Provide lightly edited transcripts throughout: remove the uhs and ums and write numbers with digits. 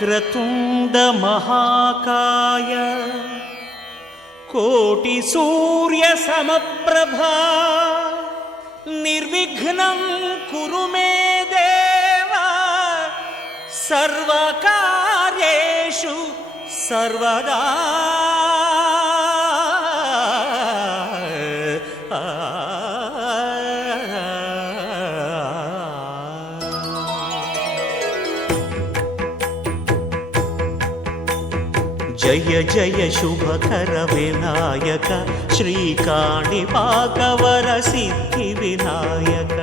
వక్రతుండ మహాకాయ కోటి సూర్య సమప్రభా నిర్విఘ్నం కురు మే దేవ సర్వకార్యేషు సర్వదా. జయ జయ శుభకర వినాయక శ్రీకాణిపాకవర సిద్ధి వినాయక.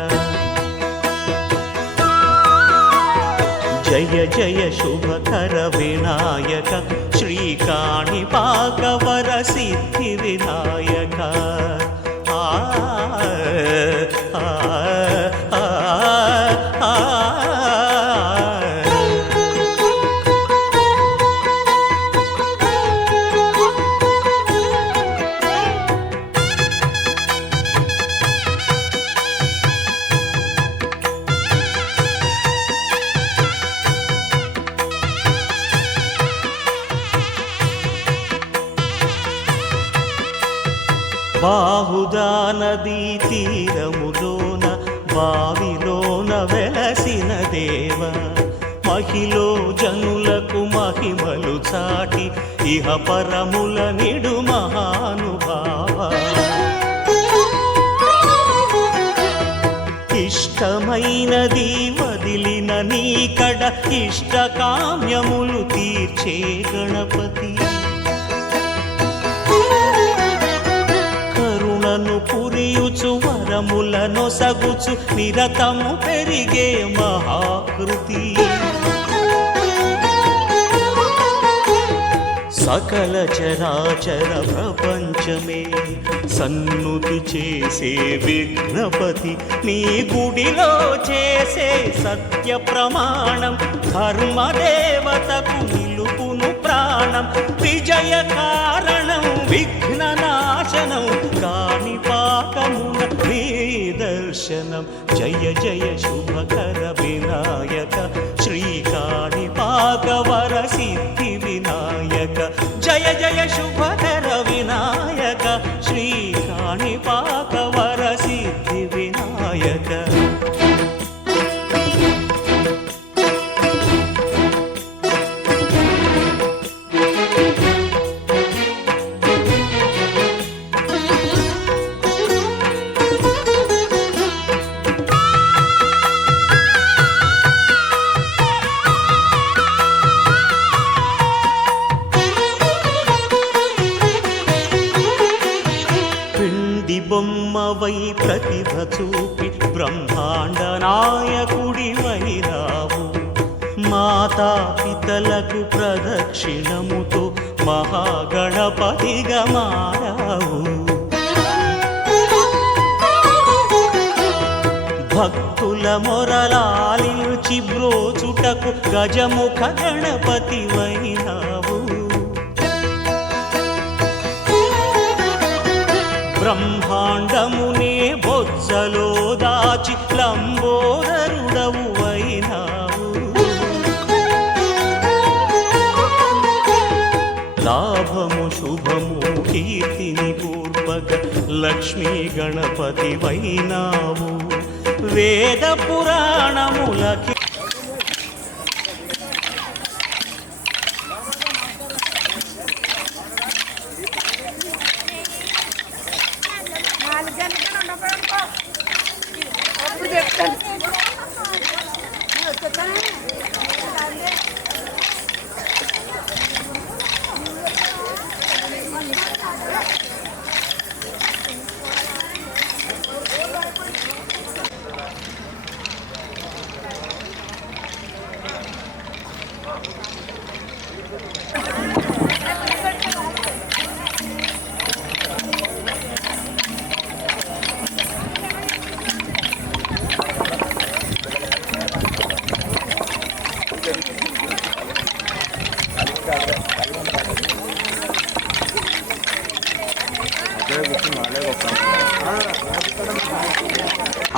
జయ జయ శుభకర వినాయక శ్రీకాణిపాకవర సిద్ధి వినాయక. ఆ బాహుదా నదీ తీరములోన బావిలోన వెలసిన దేవ మహిలో జనులకు మహిమలు చాటి ఇహ పరముల నిడు మహానుభావ. ఇష్టమైనది వదిలిన నీకడ ఇష్ట కామ్యములు తీర్చే గణపతి. పురియుచు వరములను సగుచు నిరతము పెరిగే మహాకృతి. సకల చరాచర ప్రపంచమే సన్నుతి చేసే విఘ్నపతి. నీ గుడిలో చేసే సత్య ప్రమాణం ధర్మదేవతకు నిలుపును ప్రాణం. విజయ కారణం విఘ్న నాశనం కాణిపాకమున నీ దర్శనం. జయ జయ శుభకర వినాయక శ్రీకాణిపాకవర సిద్ధి వినాయక. జయ జయ శుభకర వినాయక శ్రీకాణిపాకవర సిద్ధి వినాయక. బొమ్మవై ప్రతిభ చూపి బ్రహ్మాండ నాయకుడి వైరావు. మాతా పితలకు ప్రదక్షిణముతో మహాగణపతిగా మారావు. భక్తుల మొరలాలించి బ్రోచుటకు గజముఖ గణపతి వైరావు. బ్రహ్మాండమునే బొజ్జలో దాచి లంబోదరుడవు అయినావు. లాభము శుభము కీర్తిని పూర్వక లక్ష్మీ గణపతి వైనావు. వేద పురాణములకి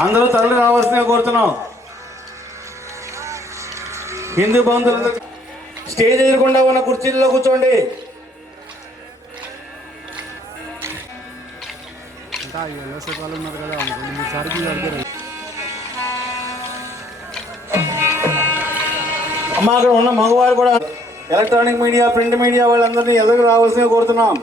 అందరూ తరలి రావాల్సిందిగా కోరుతున్నాం. హిందూ బంధువులందరూ స్టేజ్ ఎదురుకుండా ఉన్న కుర్చీల్లో కూర్చోండి. అమ్మా అక్కడ ఉన్న మగవారు కూడా ఎలక్ట్రానిక్ మీడియా, ప్రింట్ మీడియా వాళ్ళందరినీ ఎదురు రావాల్సిందిగా కోరుతున్నాం.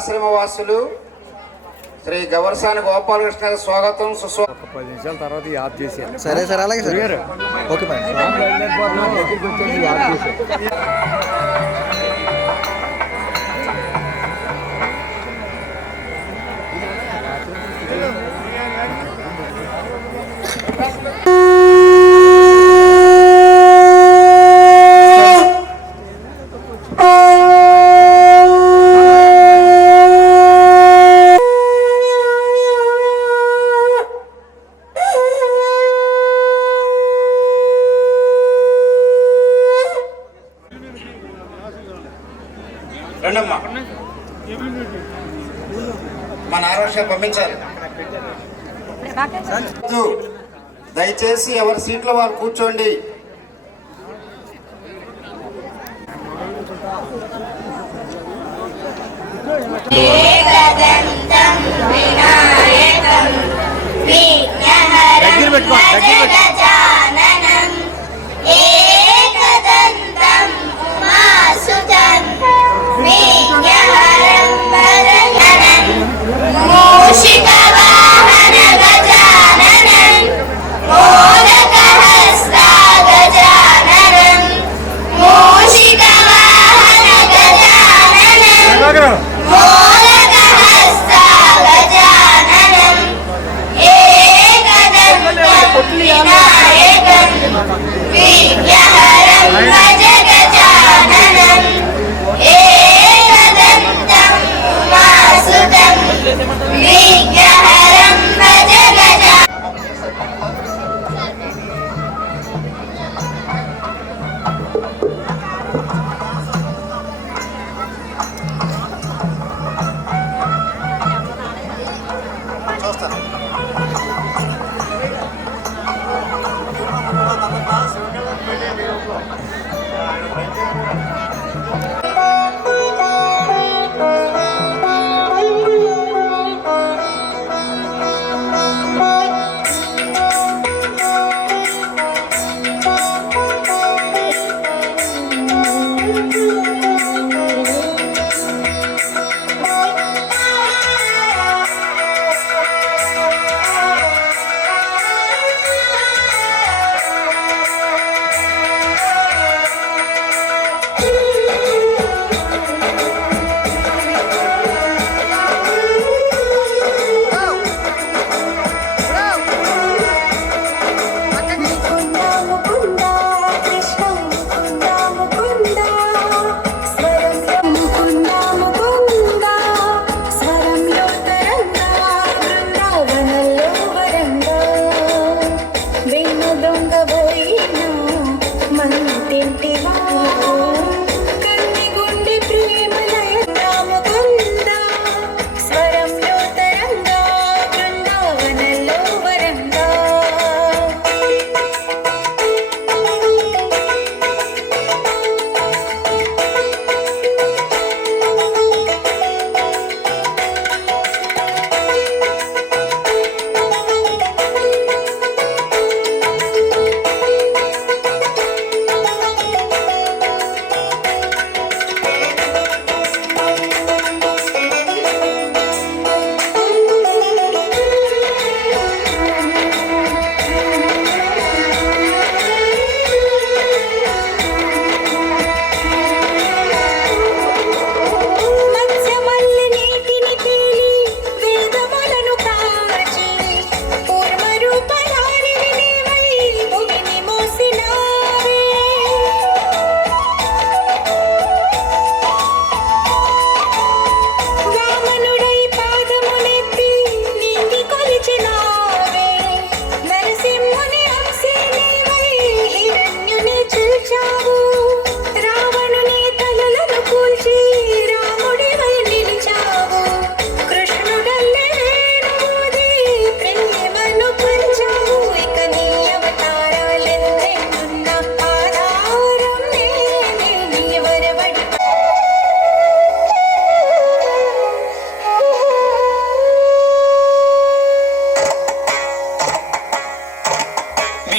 ఆశ్రమవాసులు శ్రీ గవర్సాని గోపాలకృష్ణ స్వాగతం సుస్వాగతం. 10 నిమిషాల తర్వాత యాద్ చేసి సరే సార్, అలాగే సార్. Okay bye. రండమ్మా, మన ఆరోగ్య పంపించాలి. దయచేసి ఎవరి సీట్లో వారు కూర్చోండి.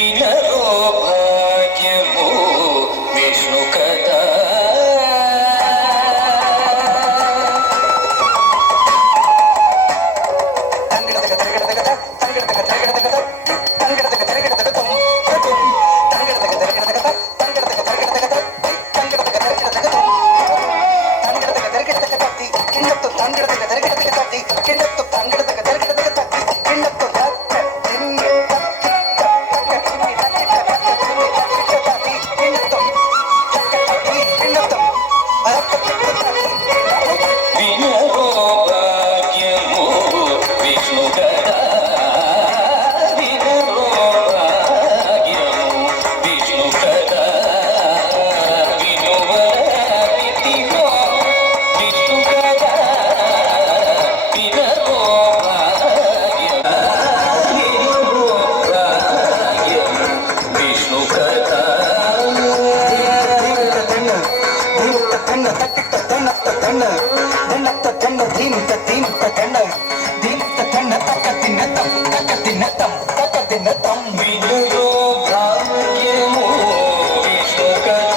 వినరో భాగ్యము విష్ణు కథ వినరో భాగ్యము విష్ణు కథ వినరో భాగ్యము విష్ణు కథ వినువరితిలో విష్ణు కథ వినరో భాగ్యము వినరో భాగ్యము విష్ణు కథ వినురో భాగ్యము విష్ణు కథ వినరో భాగ్యము విష్ణు కథ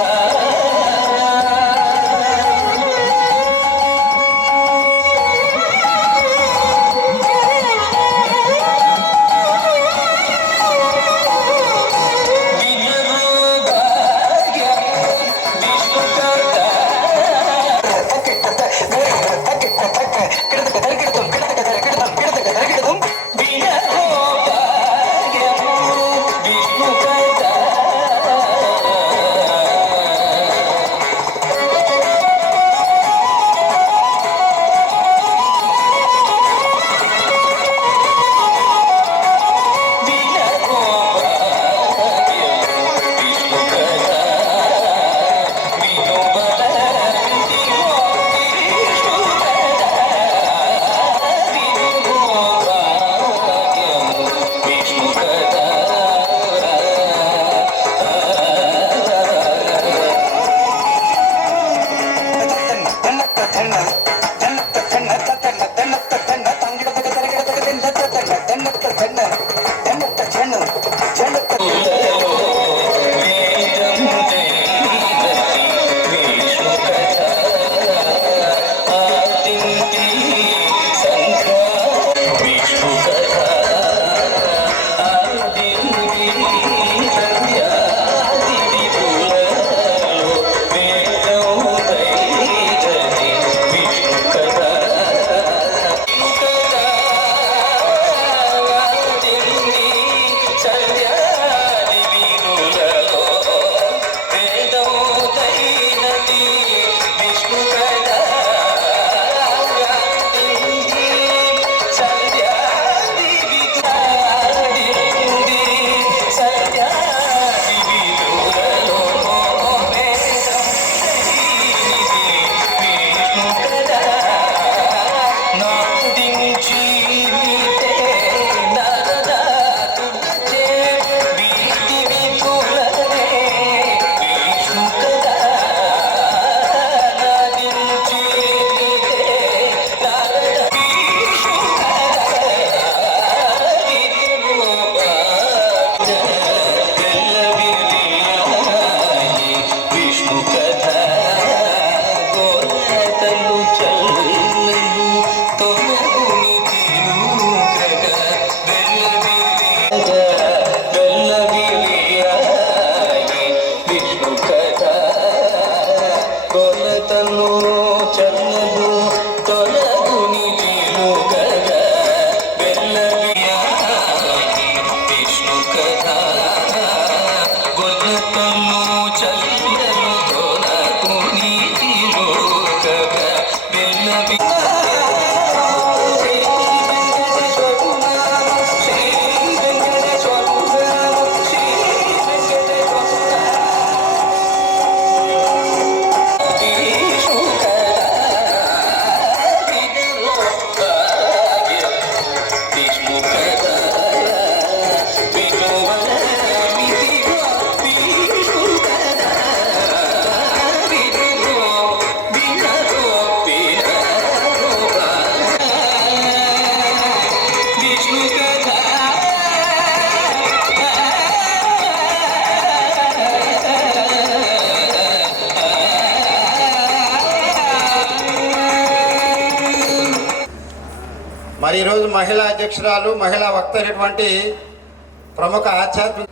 మరి ఈరోజు మహిళా అధ్యక్షురాలు, మహిళా వక్త అయినటువంటి ప్రముఖ ఆధ్యాత్మిక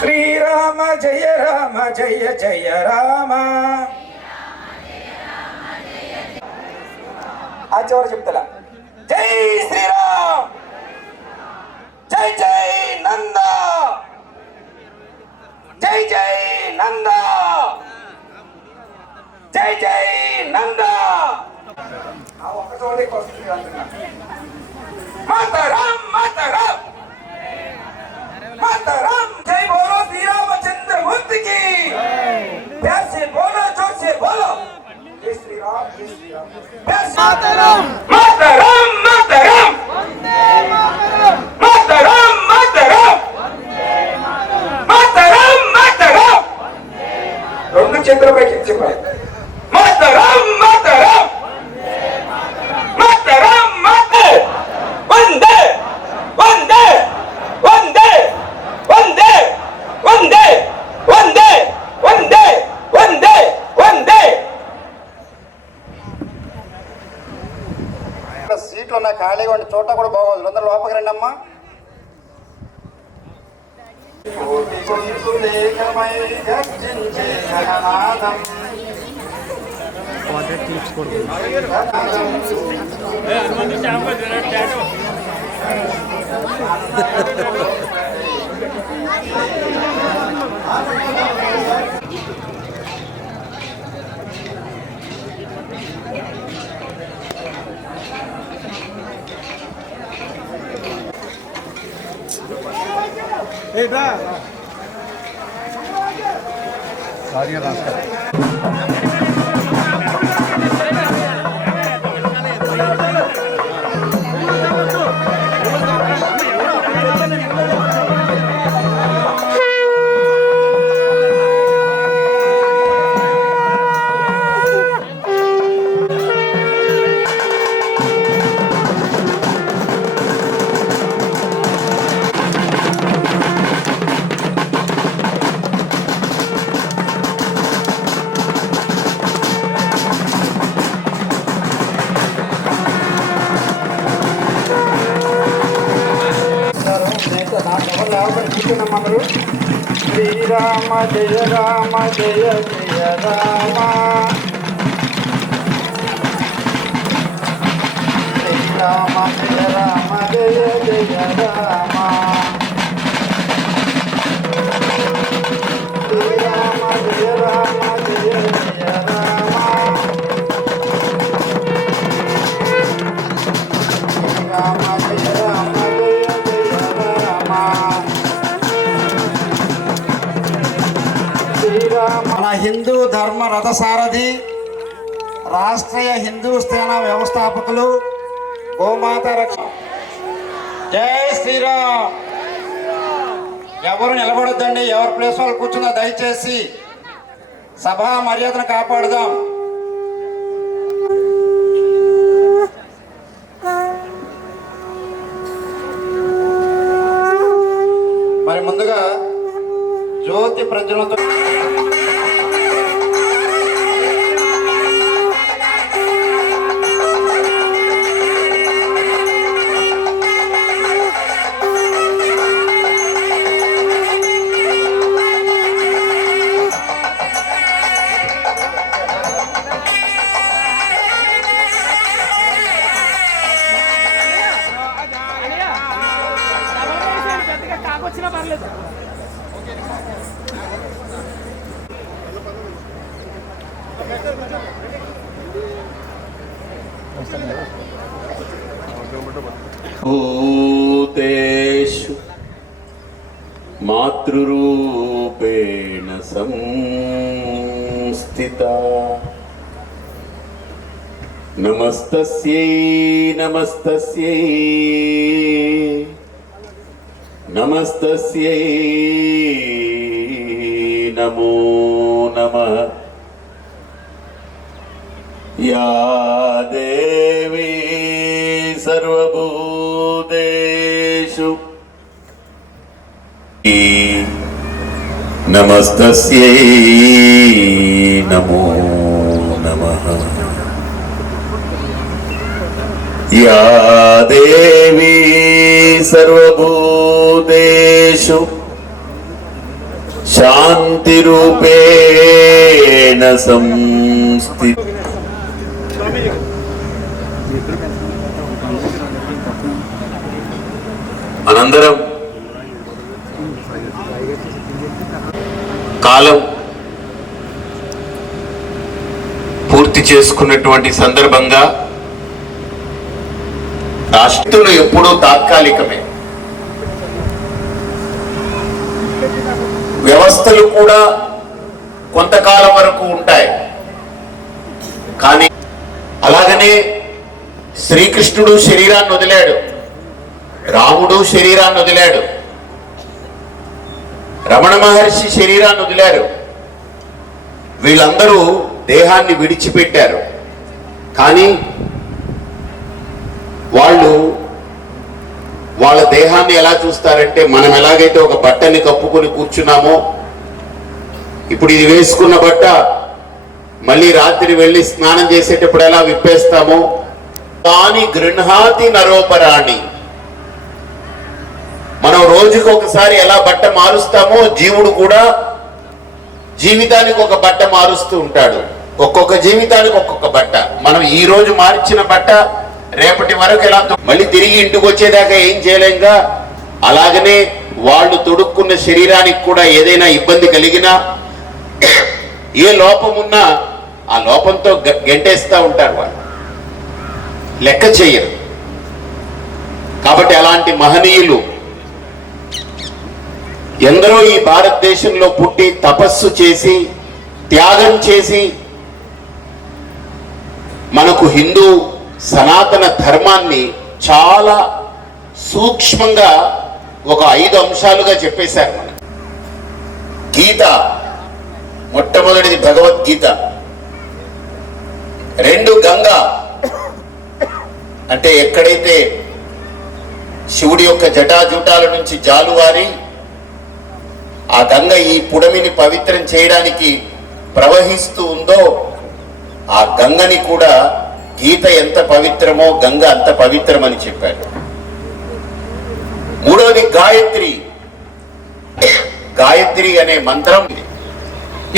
శ్రీరామ జయ రామ జయ జయ రామ. ఆ చివరి చెప్తా. జై శ్రీరామ్, జై జై నంద, జై జై నంద, జై జై నంద. ఒక్క చోటికి వస్తుంది అంటున్నా. మాతరం మాతరం मातरम, जय बोलो श्री रामचंद्र मूर्ति की, प्यार से बोलो, जोर से बोलो, जय श्री राम, जय श्री राम. मातरम मातरम मातरम मातरम मातरम मातरम मातरम. రెండు చేతుల పైకి చెప్పాలి. మాతరం మాతరం మాతరం మాతరం. వందే వందే వందే వందే వందే వందే వందే వందే వందే. సీట్లు ఉన్నాయి ఖాళీగా ఉండే చోట కూడా బాగోదు. అందరూ లోపలికి రండి అమ్మా. శ్రీరామ జయ రామ జయ జయ రామ. శ్రీరామ జయ రామ జయ జయ రామ. శ్రీరామ జయ రామ జయ జయ రామ. శ్రీరామ జయ రామ జయ జయ రామ. మన హిందూ ధర్మ రథసారథి, రాష్ట్రీయ హిందూ సేన వ్యవస్థాపకులు, గోమాత రక్ష. జై శ్రీరామ్. ఎవరు నిలబడొద్దండి, ఎవరి ప్లేస్ వాళ్ళు కూర్చున్నా దయచేసి సభా మర్యాదను కాపాడుదాం. మరి ముందుగా జ్యోతి ప్రజ్వలతో భూతేషు మాతృరూపేణ సంస్థితా నమస్తస్యై నమస్తస్యై నమస్తస్యై నమో నమః. యా దేవీ సర్వభూతేషు నమస్తస్యై నమో నమః. యా దేవీ సర్వభూతేషు శాంతిరూపేణ సంస్థిత. అనంతరం కాలం పూర్తి చేసుకున్నటువంటి సందర్భంగా రాష్ట్రాలు ఎప్పుడూ తాత్కాలికమే, వ్యవస్థలు కూడా కొంతకాలం వరకు ఉంటాయి. కానీ అలాగనే శ్రీకృష్ణుడు శరీరాన్ని వదిలాడు, రాముడు శరీరాన్ని వదిలాడు, రమణ మహర్షి శరీరాన్ని వదిలారు. వీళ్ళందరూ దేహాన్ని విడిచిపెట్టారు. కానీ వాళ్ళు వాళ్ళ దేహాన్ని ఎలా చూస్తారంటే, మనం ఎలాగైతే ఒక బట్టని కప్పుకొని కూర్చున్నామో, ఇప్పుడు ఇది వేసుకున్న బట్ట మళ్ళీ రాత్రి వెళ్ళి స్నానం చేసేటప్పుడు ఎలా విప్పేస్తామో, కానీ గృహాతి నరోపరాణి, మనం రోజుకి ఒకసారి ఎలా బట్ట మారుస్తామో జీవుడు కూడా జీవితానికి ఒక బట్ట మారుస్తూ ఉంటాడు. ఒక్కొక్క జీవితానికి ఒక్కొక్క బట్ట. మనం ఈ రోజు మార్చిన బట్ట రేపటి వరకు ఎలా మళ్ళీ తిరిగి ఇంటికి వచ్చేదాకా ఏం చేయలేంగా. అలాగనే వాళ్ళు తొడుక్కున్న శరీరానికి కూడా ఏదైనా ఇబ్బంది కలిగినా, ఏ లోపం ఉన్నా ఆ లోపంతో గెంటేస్తూ ఉంటారు, వాళ్ళు లెక్క చెయ్యరు. కాబట్టి అలాంటి మహనీయులు ఎందరో ఈ భారతదేశంలో పుట్టి తపస్సు చేసి త్యాగం చేసి మనకు హిందూ సనాతన ధర్మాన్ని చాలా సూక్ష్మంగా ఒక 5 అంశాలుగా చెప్పేశారు. మన గీత మొట్టమొదటిది భగవద్గీత, 2 గంగా, అంటే ఎక్కడైతే శివుడి యొక్క జటాజూటాల నుంచి జాలువారి ఆ గంగ ఈ పుడమిని పవిత్రం చేయడానికి ప్రవహిస్తూ ఉందో, ఆ గంగని కూడా గీత ఎంత పవిత్రమో గంగ అంత పవిత్రమని చెప్పారు. 3వది గాయత్రి. గాయత్రి అనే మంత్రం.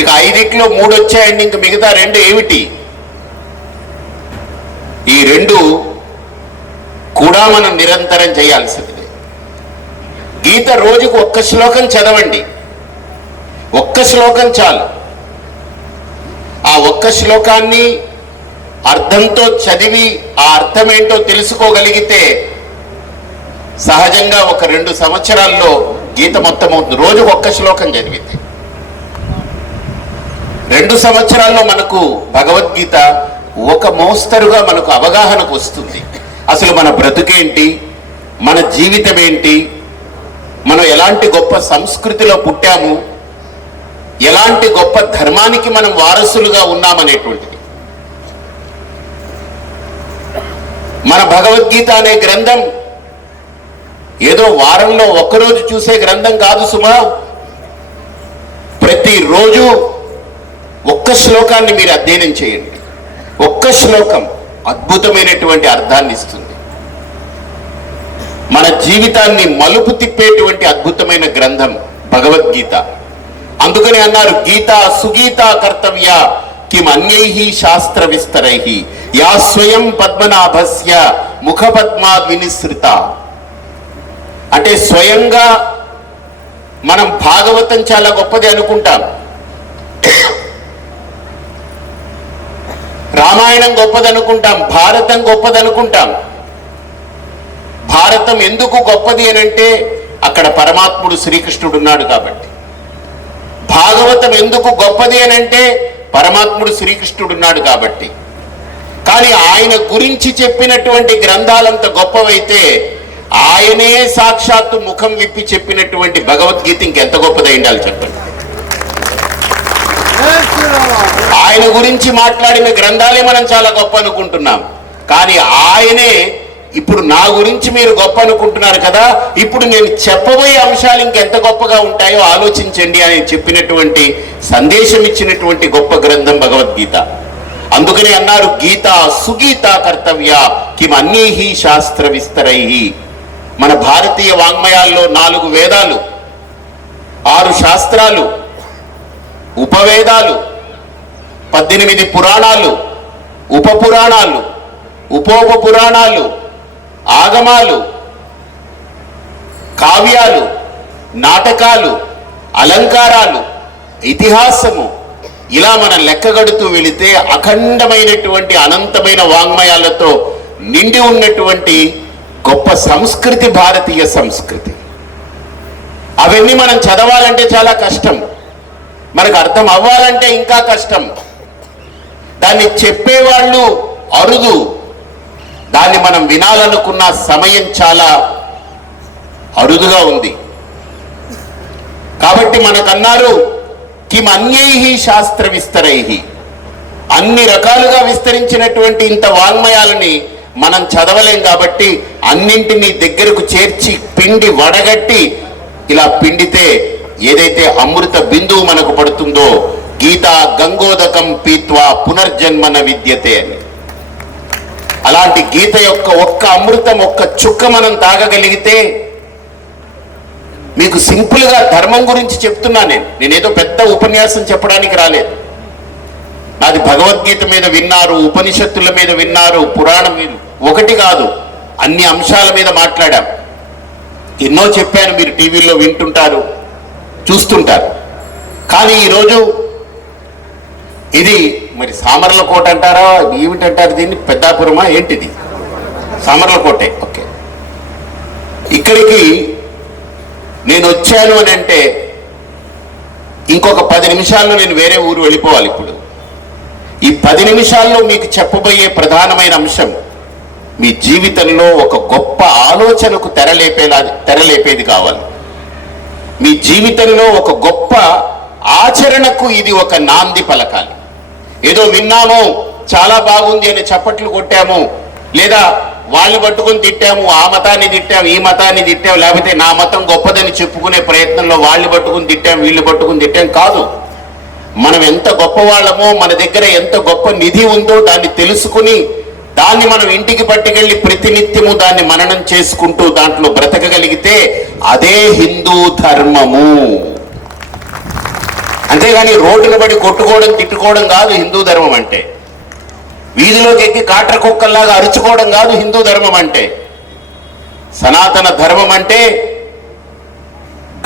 ఇక 5లో 3 వచ్చాయండి, ఇంక మిగతా 2 ఏమిటి? ఈ 2 కూడా మనం నిరంతరం చేయాల్సింది. గీత రోజుకు 1 శ్లోకం చదవండి, 1 శ్లోకం చాలు. ఆ 1 శ్లోకాన్ని అర్థంతో చదివి ఆ అర్థమేంటో తెలుసుకోగలిగితే సహజంగా ఒక 2 సంవత్సరాల్లో గీత మొత్తం అవుతుంది. రోజుకు 1 శ్లోకం చదివితే 2 సంవత్సరాల్లో మనకు భగవద్గీత ఒక మోస్తరుగా మనకు అవగాహనకు వస్తుంది. అసలు మన బ్రతుకేంటి, మన జీవితం ఏంటి, మనం ఎలాంటి గొప్ప సంస్కృతిలో పుట్టాము, ఎలాంటి గొప్ప ధర్మానికి మనం వారసులుగా ఉన్నామనేటువంటిది. మన భగవద్గీత అనే గ్రంథం ఏదో వారంలో 1 రోజు చూసే గ్రంథం కాదు సుమా. ప్రతిరోజు 1 శ్లోకాన్ని మీరు అధ్యయనం చేయండి. 1 శ్లోకం అద్భుతమైనటువంటి అర్థాన్ని ఇస్తుంది. మన జీవితాన్ని మలుపు తిప్పేటువంటి అద్భుతమైన గ్రంథం భగవద్గీత. అందుకని అన్నారు, గీత సుగీత కర్తవ్య కిం అన్యైః శాస్త్ర విస్తరైః యా స్వయం పద్మనాభస్య ముఖ పద్మాద్ వినిసృత. అంటే స్వయంగా మనం భాగవతం చాలా గొప్పది అనుకుంటాం, రామాయణం గొప్పదనుకుంటాం, భారతం గొప్పదనుకుంటాం. భారతం ఎందుకు గొప్పది అనంటే అక్కడ పరమాత్ముడు శ్రీకృష్ణుడు ఉన్నాడు కాబట్టి. భాగవతం ఎందుకు గొప్పది అనంటే పరమాత్ముడు శ్రీకృష్ణుడు ఉన్నాడు కాబట్టి. కానీ ఆయన గురించి చెప్పినటువంటి గ్రంథాలంత గొప్పవైతే ఆయనే సాక్షాత్తు ముఖం విప్పి చెప్పినటువంటి భగవద్గీత ఇంకెంత గొప్పదై ఉండాలి చెప్పండి. ఆయన గురించి మాట్లాడిన గ్రంథాలే మనం చాలా గొప్ప అనుకుంటున్నాం, కానీ ఆయనే ఇప్పుడు నా గురించి మీరు గొప్ప అనుకుంటున్నారు కదా, ఇప్పుడు నేను చెప్పబోయే అంశాలు ఇంకెంత గొప్పగా ఉంటాయో ఆలోచించండి అని చెప్పినటువంటి సందేశం ఇచ్చినటువంటి గొప్ప గ్రంథం భగవద్గీత. అందుకనే అన్నారు గీత సుగీత కర్తవ్య కిం అన్యైః శాస్త్ర విస్తరైః. మన భారతీయ వాంగ్మయాల్లో 4 వేదాలు, 6 శాస్త్రాలు, ఉపవేదాలు, 18 పురాణాలు, ఉపపురాణాలు, ఉపోప పురాణాలు, ఆగమాలు, కావ్యాలు, నాటకాలు, అలంకారాలు, ఇతిహాసము, ఇలా మనం లెక్కగడుతూ వెళితే అఖండమైనటువంటి అనంతమైన వాంగ్మయాలతో నిండి ఉన్నటువంటి గొప్ప సంస్కృతి భారతీయ సంస్కృతి. అవన్నీ మనం చదవాలంటే చాలా కష్టం, మనకు అర్థం అవ్వాలంటే ఇంకా కష్టం. దాన్ని చెప్పేవాళ్ళు అరుదు, దాన్ని మనం వినాలనుకున్న సమయం చాలా అరుదుగా ఉంది. కాబట్టి మనకన్నారు కిం అన్యైః శాస్త్ర విస్తరైః. అన్ని రకాలుగా విస్తరించినటువంటి ఇంత వాంగ్మయాలని మనం చదవలేం కాబట్టి అన్నింటినీ దగ్గరకు చేర్చి పిండి వడగట్టి ఇలా పిండితే ఏదైతే అమృత బిందువు మనకు పడుతుందో గీత గంగోదకం పీత్వా పునర్జన్మన విద్యతే అని. అలాంటి గీత యొక్క ఒక్క అమృతం, ఒక్క చుక్క మనం తాగగలిగితే, మీకు సింపుల్గా ధర్మం గురించి చెప్తున్నా. నేనేదో పెద్ద ఉపన్యాసం చెప్పడానికి రాలేదు. నాది భగవద్గీత మీద విన్నారు, ఉపనిషత్తుల మీద విన్నారు, పురాణం మీద, ఒకటి కాదు అన్ని అంశాల మీద మాట్లాడాం. ఎన్నో చెప్పాను, మీరు టీవీలో వింటుంటారు, చూస్తుంటారు. కానీ ఈరోజు ఇది మరి సామర్లకోట అంటారా, ఏమిటంటారు దీన్ని, పెద్దాపురమా ఏంటిది? సామర్లకోటే. ఓకే, ఇక్కడికి నేను వచ్చాను అని అంటే ఇంకొక 10 నిమిషాల్లో నేను వేరే ఊరు వెళ్ళిపోవాలి. ఇప్పుడు ఈ 10 నిమిషాల్లో మీకు చెప్పబోయే అంశం మీ జీవితంలో ఒక గొప్ప ఆలోచనకు తెరలేపేది కావాలి. మీ జీవితంలో ఒక గొప్ప ఆచరణకు ఇది ఒక నాంది పలకాలి. ఏదో విన్నాము, చాలా బాగుంది అని చప్పట్లు కొట్టాము, లేదా వాళ్ళు పట్టుకుని తిట్టాము, ఆ మతాన్ని తిట్టాము, ఈ మతాన్ని తిట్టాము, లేకపోతే నా మతం గొప్పదని చెప్పుకునే ప్రయత్నంలో వాళ్ళు పట్టుకుని తిట్టాము, వీళ్ళు పట్టుకుని తిట్టాం కాదు. మనం ఎంత గొప్పవాళ్ళమో, మన దగ్గర ఎంత గొప్ప నిధి ఉందో దాన్ని తెలుసుకుని దాన్ని మనం ఇంటికి పట్టుకెళ్ళి ప్రతినిత్యము దాన్ని మననం చేసుకుంటూ దాంట్లో బ్రతకగలిగితే అదే హిందూ ధర్మము. అంతేగాని రోడ్డును బడి కొట్టుకోవడం, తిట్టుకోవడం కాదు హిందూ ధర్మం అంటే. వీధిలోకి ఎక్కి కాట్ర కుక్కల్లాగా అరుచుకోవడం కాదు హిందూ ధర్మం అంటే. సనాతన ధర్మం అంటే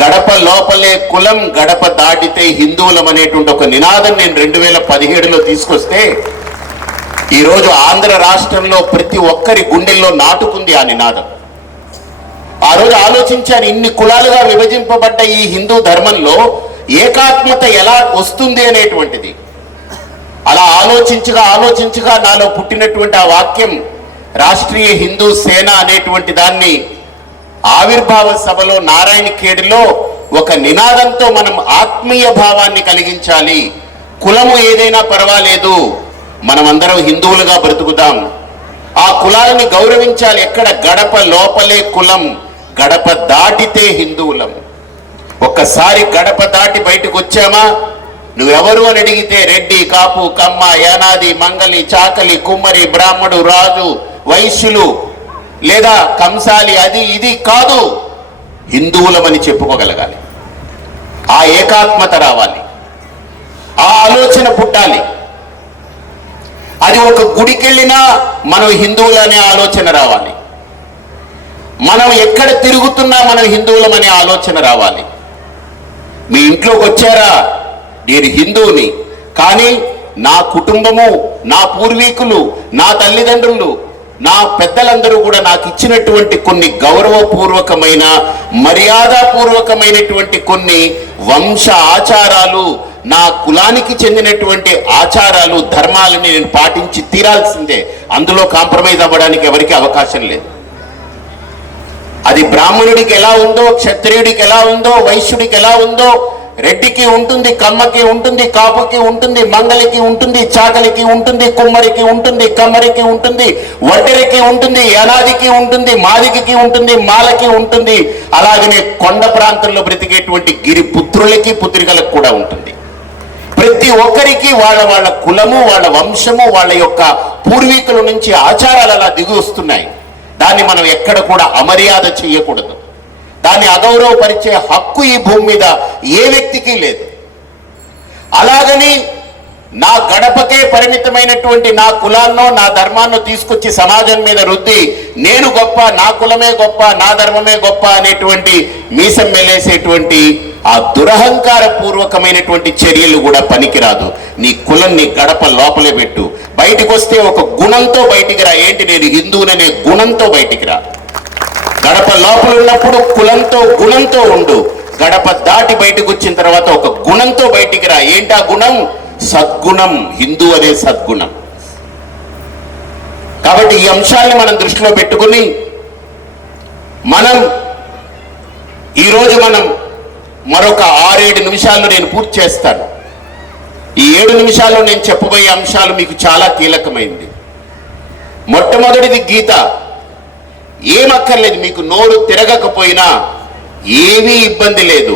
గడప లోపలే కులం, గడప దాటితే హిందువులం అనేటువంటి ఒక నినాదం నేను 2017లో తీసుకొస్తే ఈరోజు ఆంధ్ర రాష్ట్రంలో ప్రతి ఒక్కరి గుండెల్లో నాటుకుంది ఆ నినాదం. ఆ రోజు ఆలోచించాను, ఇన్ని కులాలుగా విభజింపబడ్డ ఈ హిందూ ధర్మంలో ఏకాత్మత ఎలా వస్తుంది అనేటువంటిది. అలా ఆలోచించగా నాలో పుట్టినటువంటి ఆ వాక్యం రాష్ట్రీయ హిందూ సేన అనేటువంటి దాన్ని ఆవిర్భావ సభలో నారాయణఖేడ్లో ఒక నినాదంతో మనం ఆత్మీయ భావాన్ని కలిగించాలి. కులము ఏదైనా పర్వాలేదు, మనమందరం హిందువులుగా బ్రతుకుదాం, ఆ కులాలని గౌరవించాలి. ఎక్కడ గడప లోపలే కులం, గడప దాటితే హిందువులం. ఒక్కసారి గడప దాటి బయటకు వచ్చామా, నువ్వెవరు అని అడిగితే రెడ్డి, కాపు, కమ్మ, యానాది, మంగలి, చాకలి, కుమ్మరి, బ్రాహ్మడు, రాజు, వైశ్యులు లేదా కంసాలి, అది ఇది కాదు, హిందువులమని చెప్పుకోగలగాలి. ఆ ఏకాత్మత రావాలి, ఆ ఆలోచన పుట్టాలి. అది ఒక గుడికెళ్ళినా మనం హిందువులనే ఆలోచన రావాలి. మనం ఎక్కడ తిరుగుతున్నా మనం హిందువులమనే ఆలోచన రావాలి. మీ ఇంట్లోకి వచ్చారా, నేను హిందువుని, కానీ నా కుటుంబము, నా పూర్వీకులు, నా తల్లిదండ్రులు, నా పెద్దలందరూ కూడా నాకు ఇచ్చినటువంటి కొన్ని గౌరవపూర్వకమైన, మర్యాదపూర్వకమైనటువంటి కొన్ని వంశ ఆచారాలు, నా కులానికి చెందినటువంటి ఆచారాలు ధర్మాలని నేను పాటించి తీరాల్సిందే. అందులో కాంప్రమైజ్ అవ్వడానికి ఎవరికి అవకాశం లేదు. అది బ్రాహ్మణుడికి ఎలా ఉందో, క్షత్రియుడికి ఎలా ఉందో, వైశ్యుడికి ఎలా ఉందో, రెడ్డికి ఉంటుంది, కమ్మకి ఉంటుంది, కాపుకి ఉంటుంది, మంగలికి ఉంటుంది, చాకలికి ఉంటుంది, కుమ్మరికి ఉంటుంది, కమ్మరికి ఉంటుంది, వడ్డెరికి ఉంటుంది, యనాదికి ఉంటుంది, మాదికి ఉంటుంది, మాలకి ఉంటుంది. అలాగనే కొండ ప్రాంతంలో బ్రతికేటువంటి గిరి పుత్రులకి పుత్రికలకు కూడా ఉంటుంది. ప్రతి ఒక్కరికి వాళ్ళ వాళ్ళ కులము, వాళ్ళ వంశము, వాళ్ళ యొక్క పూర్వీకుల నుంచి ఆచారాలు అలా దిగి వస్తున్నాయి. దాన్ని మనం ఎక్కడ కూడా అమర్యాద చేయకూడదు. దాన్ని అగౌరవపరిచే హక్కు ఈ భూమి మీద ఏ వ్యక్తికి లేదు. అలాగని నా గడపకే పరిమితమైనటువంటి నా కులాన్నో నా ధర్మాన్నో తీసుకొచ్చి సమాజం మీద రుద్ది నేను గొప్ప, నా కులమే గొప్ప, నా ధర్మమే గొప్ప అనేటువంటి మీసం మెలేసేటువంటి ఆ దురహంకార పూర్వకమైనటువంటి చర్యలు కూడా పనికిరాదు. నీ కులం నీ గడప లోపలే పెట్టు. బయటికి వస్తే ఒక గుణంతో బయటికి రా. ఏంటి, నేను హిందువుననే గుణంతో బయటికి రా. గడప లోపల ఉన్నప్పుడు కులంతో గుణంతో ఉండు. గడప దాటి బయటకు వచ్చిన తర్వాత ఒక గుణంతో బయటికి రా. ఏంటా గుణం? సద్గుణం. హిందూ అనే సద్గుణం. కాబట్టి ఈ అంశాన్ని మనం దృష్టిలో పెట్టుకుని ఈరోజు మనం మరొక 6-7 నిమిషాల్లో నేను పూర్తి చేస్తాను. ఈ 7 నిమిషాల్లో నేను చెప్పబోయే అంశాలు మీకు చాలా కీలకమైంది. మొట్టమొదటిది గీత. ఏమక్కర్లేదు, మీకు నోరు తిరగకపోయినా ఏమీ ఇబ్బంది లేదు.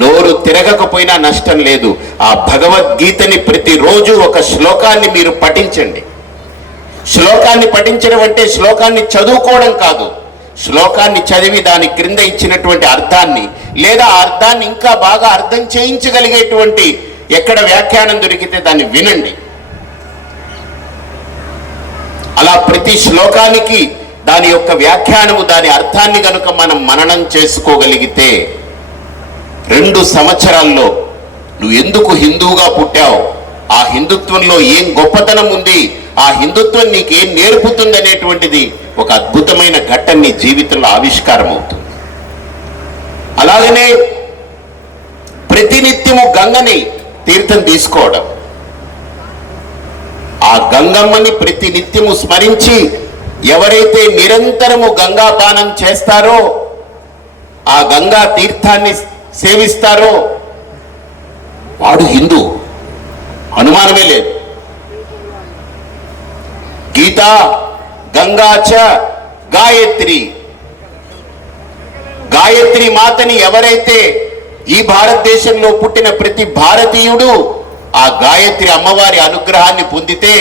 నోరు తిరగకపోయినా నష్టం లేదు. ఆ భగవద్గీతని ప్రతిరోజు ఒక శ్లోకాన్ని మీరు పఠించండి. శ్లోకాన్ని పఠించడం అంటే శ్లోకాన్ని చదువుకోవడం కాదు. శ్లోకాన్ని చదివి దాని క్రింద ఇచ్చినటువంటి అర్థాన్ని, లేదా ఆ అర్థాన్ని ఇంకా బాగా అర్థం చేయించగలిగేటువంటి ఎక్కడ వ్యాఖ్యానం దొరికితే దాన్ని వినండి. అలా ప్రతి శ్లోకానికి దాని యొక్క వ్యాఖ్యానము, దాని అర్థాన్ని కనుక మనం మననం చేసుకోగలిగితే 2 సంవత్సరాల్లో నువ్వు ఎందుకు హిందువుగా పుట్టావు, ఆ హిందుత్వంలో ఏం గొప్పతనం ఉంది, ఆ హిందుత్వం నీకు ఏం నేర్పుతుంది అనేటువంటిది ఒక అద్భుతమైన ఘట్టం నీ జీవితంలో ఆవిష్కారం అవుతుంది. అలాగనే ప్రతినిత్యము గంగని తీర్థం తీసుకోవడం, ఆ గంగమ్మని ప్రతినిత్యము స్మరించి ఎవరైతే నిరంతరము గంగాపానం చేస్తారో, ఆ గంగా తీర్థాన్ని సేవిస్తారో వాడు హిందూ, అనుమానమే లేదు. గీత గంగాచ గాయత్రి. గాయత్రి మాతని ఎవరైతే ఈ భారతదేశంలో పుట్టిన ప్రతి భారతీయుడు ఆ గాయత్రి అమ్మవారి అనుగ్రహాన్ని పొందితే,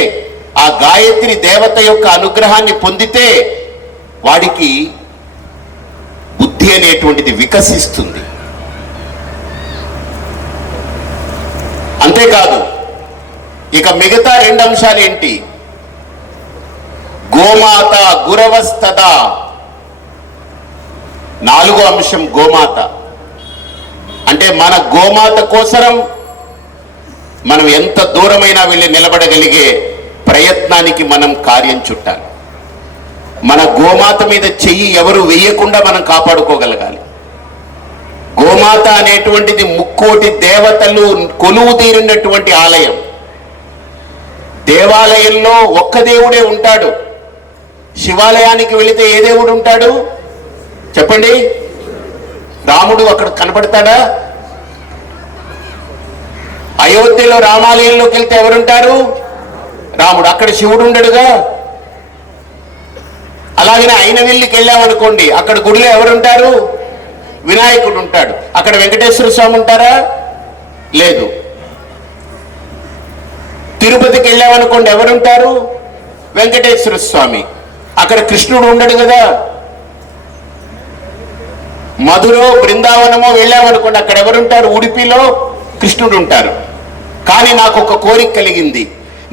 ఆ గాయత్రి దేవత యొక్క అనుగ్రహాన్ని పొందితే వాడికి బుద్ధి అనేటువంటిది వికసిస్తుంది. అంతేకాదు ఇక మిగతా 2 అంశాలు ఏంటి? గోమాత గురవస్తద. 4వ అంశం గోమాత. అంటే మన గోమాత కోసరం మనం ఎంత దూరమైనా వెళ్ళి నిలబడగలిగే ప్రయత్నానికి మనం కార్యం చుట్టాలి. మన గోమాత మీద చెయ్యి ఎవరు వేయకుండా మనం కాపాడుకోగలగాలి. గోమాత అనేటువంటిది 3 కోటి దేవతలు కొలువు తీరినటువంటి ఆలయం. దేవాలయంలో ఒక్క దేవుడే ఉంటాడు. శివాలయానికి వెళితే ఏ దేవుడు ఉంటాడు చెప్పండి? రాముడు అక్కడ కనపడతాడా? అయోధ్యలో రామాలయంలోకి వెళ్తే ఎవరుంటారు? రాముడు. అక్కడ శివుడు ఉండడుగా. అలాగనే అయినవెల్లికి వెళ్ళామనుకోండి, అక్కడ గుడిలో ఎవరుంటారు? వినాయకుడు ఉంటాడు. అక్కడ వెంకటేశ్వర స్వామి ఉంటారా? లేదు. తిరుపతికి వెళ్ళామనుకోండి, ఎవరుంటారు? వెంకటేశ్వర స్వామి. అక్కడ కృష్ణుడు ఉండడు కదా. మధురో బృందావనమో వెళ్ళామనుకోండి, అక్కడ ఎవరుంటారు? ఉడిపిలో కృష్ణుడు ఉంటారు. కానీ నాకు ఒక కోరిక కలిగింది.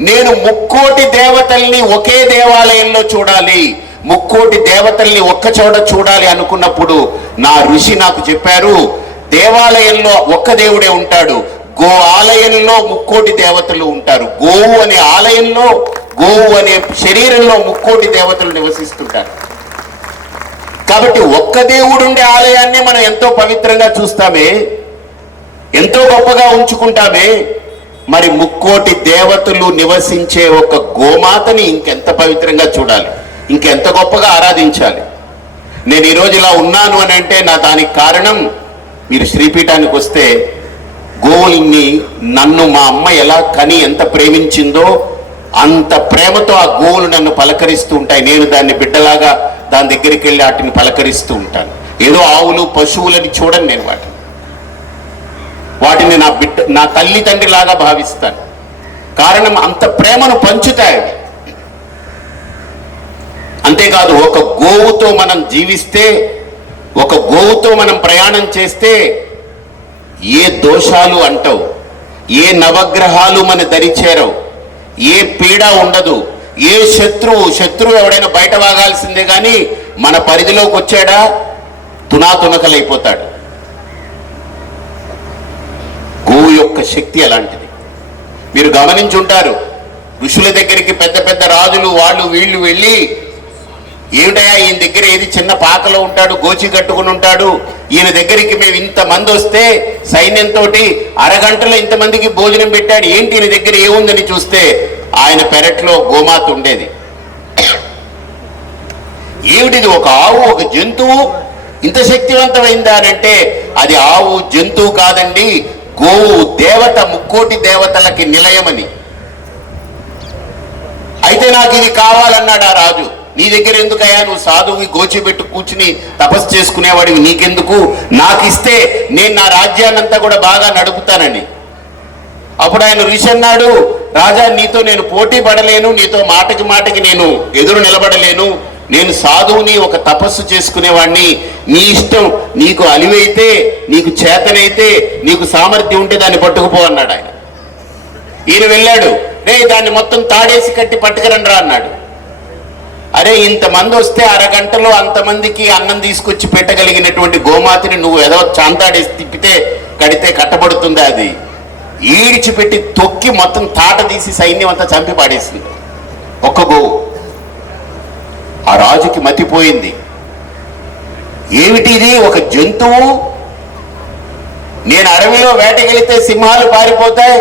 నేను 3 కోటి దేవతల్ని ఒకే దేవాలయంలో చూడాలి, 3 కోటి దేవతల్ని ఒక్క చోట చూడాలి అనుకున్నప్పుడు నా ఋషి నాకు చెప్పారు, దేవాలయంలో ఒక్క దేవుడే ఉంటాడు, గో ఆలయంలో 3 కోటి దేవతలు ఉంటారు. గోవు అనే ఆలయంలో, గోవు అనే శరీరంలో 3 కోటి దేవతలు నివసిస్తుంటారు. కాబట్టి ఒక్క దేవుడు ఉండే ఆలయాన్ని మనం ఎంతో పవిత్రంగా చూస్తామే, ఎంతో గొప్పగా ఉంచుకుంటామే, మరి ముక్కోటి దేవతలు నివసించే ఒక గోమాతని ఇంకెంత పవిత్రంగా చూడాలి, ఇంకెంత గొప్పగా ఆరాధించాలి. నేను ఈరోజు ఇలా ఉన్నాను అని అంటే దానికి కారణం, మీరు శ్రీపీఠానికి వస్తే గోవుల్ని నన్ను మా అమ్మ ఎలా కని ఎంత ప్రేమించిందో అంత ప్రేమతో ఆ గోవులు నన్ను పలకరిస్తూ ఉంటాయి. నేను దాన్ని బిడ్డలాగా దాని దగ్గరికి వెళ్ళి వాటిని పలకరిస్తూ ఉంటాను. ఏదో ఆవులు పశువులని చూడను, నేను వాటిని నా తల్లి తండ్రి లాగా భావిస్తాను. కారణం అంత ప్రేమను పంచుతాయి. అంతేకాదు, ఒక గోవుతో మనం జీవిస్తే, ఒక గోవుతో మనం ప్రయాణం చేస్తే ఏ దోషాలు అంటవు, ఏ నవగ్రహాలు మన దరిచేరవు, ఏ పీడ ఉండదు, ఏ శత్రువు ఎవడైనా బయట వాగాల్సిందే కానీ మన పరిధిలోకి వచ్చాడా తునాతునకలైపోతాడు. గోవు యొక్క శక్తి అలాంటిది. మీరు గమనించుంటారు, ఋషుల దగ్గరికి పెద్ద పెద్ద రాజులు వాళ్ళు వీళ్ళు వెళ్ళి, ఏమిటయా ఈయన దగ్గర ఏది చిన్న పాకలో ఉంటాడు, గోచి కట్టుకుని ఉంటాడు, ఈయన దగ్గరికి మేము ఇంతమంది వస్తే సైన్యంతో అరగంటలో ఇంతమందికి భోజనం పెట్టాడు, ఏంటి ఈయన దగ్గర ఏముందని చూస్తే ఆయన పెరట్లో గోమాత ఉండేది. ఏమిటిది, ఒక ఆవు, ఒక జంతువు ఇంత శక్తివంతమైందా అని అంటే అది ఆవు జంతువు కాదండి, గోవు దేవత, ముక్కోటి దేవతలకి నిలయమని. అయితే నాకు ఇది కావాలన్నాడు ఆ రాజు. నీ దగ్గర ఎందుకయ్యా, నువ్వు సాధువు గోచి పెట్టు కూర్చుని తపస్సు చేసుకునేవాడివి, నీకెందుకు, నాకు ఇస్తే నేను నా రాజ్యాన్నంతా కూడా బాగా నడుపుతానని. అప్పుడు ఆయన ఋషి అన్నాడు, రాజా నీతో నేను పోటీ పడలేను, నీతో మాటకి మాటకి నేను ఎదురు నిలబడలేను, నేను సాధువుని, ఒక తపస్సు చేసుకునేవాడిని, నీ ఇష్టం, నీకు అలివైతే, నీకు చేతనైతే, నీకు సామర్థ్యం ఉంటే దాన్ని పట్టుకుపో అన్నాడు ఆయన. ఈయన వెళ్ళాడు, దాన్ని మొత్తం తాడేసి కట్టి పట్టుకురండి రా అన్నాడు. అరే ఇంతమంది వస్తే అరగంటలో అంతమందికి అన్నం తీసుకొచ్చి పెట్టగలిగినటువంటి గోమాతని నువ్వు ఏదో చాంతాడేసి తిప్పితే కడితే కట్టబడుతుందా? అది ఈడ్చిపెట్టి తొక్కి మొత్తం తాట తీసి సైన్యం అంతా చంపి పాడేసింది ఒక్క గోవు. ఆ రాజుకి మతిపోయింది, ఏమిటిది, ఒక జంతువు, నేను అడవిలో వేటకెళితే సింహాలు పారిపోతాయి,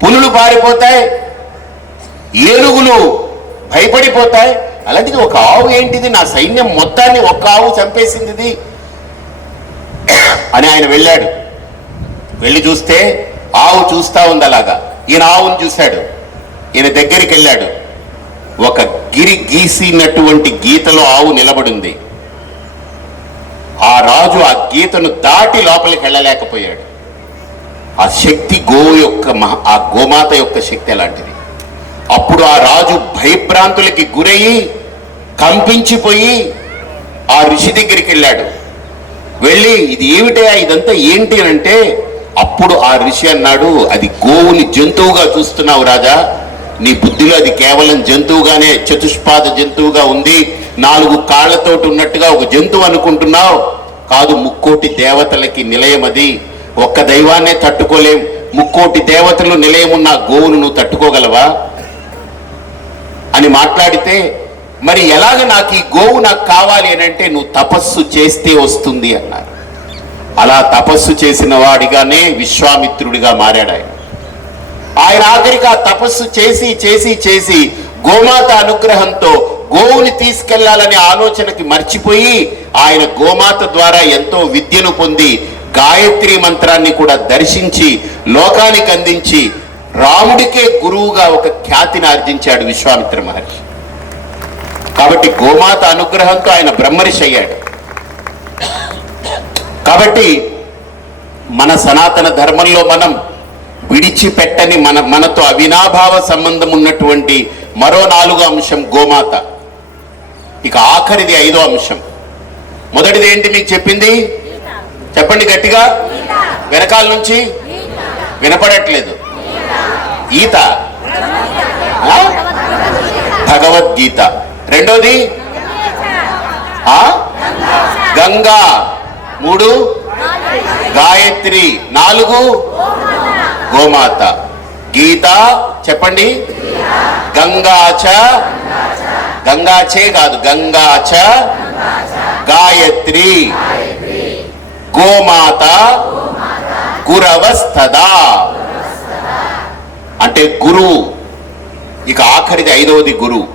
పులులు పారిపోతాయి, ఏనుగులు భయపడిపోతాయి, అలాంటిది ఒక ఆవు ఏంటిది, నా సైన్యం మొత్తాన్ని ఒక్క ఆవు చంపేసింది అని ఆయన వెళ్ళాడు. వెళ్ళి చూస్తే ఆవు చూస్తా ఉంది అలాగా. ఈయన ఆవును చూశాడు, ఈయన దగ్గరికి వెళ్ళాడు. ఒక గిరి గీసినటువంటి గీతలో ఆవు నిలబడింది. ఆ రాజు ఆ గీతను దాటి లోపలికి వెళ్ళలేకపోయాడు. ఆ శక్తి గోవు యొక్క ఆ గోమాత యొక్క శక్తి అలాంటిది. అప్పుడు ఆ రాజు భయభ్రాంతులకి గురయ్యి కంపించిపోయి ఆ ఋషి దగ్గరికి వెళ్ళాడు. వెళ్ళి ఇది ఏమిటయా, ఇదంతా ఏంటి అని అంటే, అప్పుడు ఆ ఋషి అన్నాడు, అది గోవుని జంతువుగా చూస్తున్నావు రాజా, నీ బుద్ధిలో అది కేవలం జంతువుగానే, చతుష్పాద జంతువుగా ఉంది, 4 కాళ్లతోటి ఉన్నట్టుగా ఒక జంతువు అనుకుంటున్నావు. కాదు, ముక్కోటి దేవతలకి నిలయం అది. ఒక్క దైవాన్నే తట్టుకోలేం, ముక్కోటి దేవతలు నిలయమున్న గోవును నువ్వు తట్టుకోగలవా అని మాట్లాడితే, మరి ఎలాగ నాకు ఈ గోవు నాకు కావాలి అని అంటే, నువ్వు తపస్సు చేస్తే వస్తుంది అన్నారు. అలా తపస్సు చేసిన వాడిగానే విశ్వామిత్రుడిగా మారాడు ఆయన. ఆయన ఆఖరికి ఆ తపస్సు చేసి చేసి చేసి గోమాత అనుగ్రహంతో గోవుని తీసుకెళ్లాలనే ఆలోచనకి మర్చిపోయి ఆయన గోమాత ద్వారా ఎంతో విద్యను పొంది గాయత్రి మంత్రాన్ని కూడా దర్శించి లోకానికి అందించి రాముడికే గురువుగా ఒక ఖ్యాతిని ఆర్జించాడు విశ్వామిత్ర మహర్షి. కాబట్టి గోమాత అనుగ్రహంతో ఆయన బ్రహ్మర్షి అయ్యాడు. కాబట్టి మన సనాతన ధర్మంలో మనం విడిచిపెట్టని మనతో అవినాభావ సంబంధం ఉన్నటువంటి మరో 4వ అంశం గోమాత. ఇక ఆఖరిది 5వ అంశం. మొదటిది ఏంటి మీకు చెప్పింది, చెప్పండి గట్టిగా, వెనకాల నుంచి వినపడట్లేదు. ఈత, భగవద్గీత. రెండోది గంగా. 3 గాయత్రి. 4 గోమాత. గీత చెప్పండి, గంగాచ, గంగాచే కాదు, గంగాచ, గాయత్రి, గోమాత, గురవస్తదా అంటే గురువు. ఇక ఆఖరిది ఐదవది గురువు.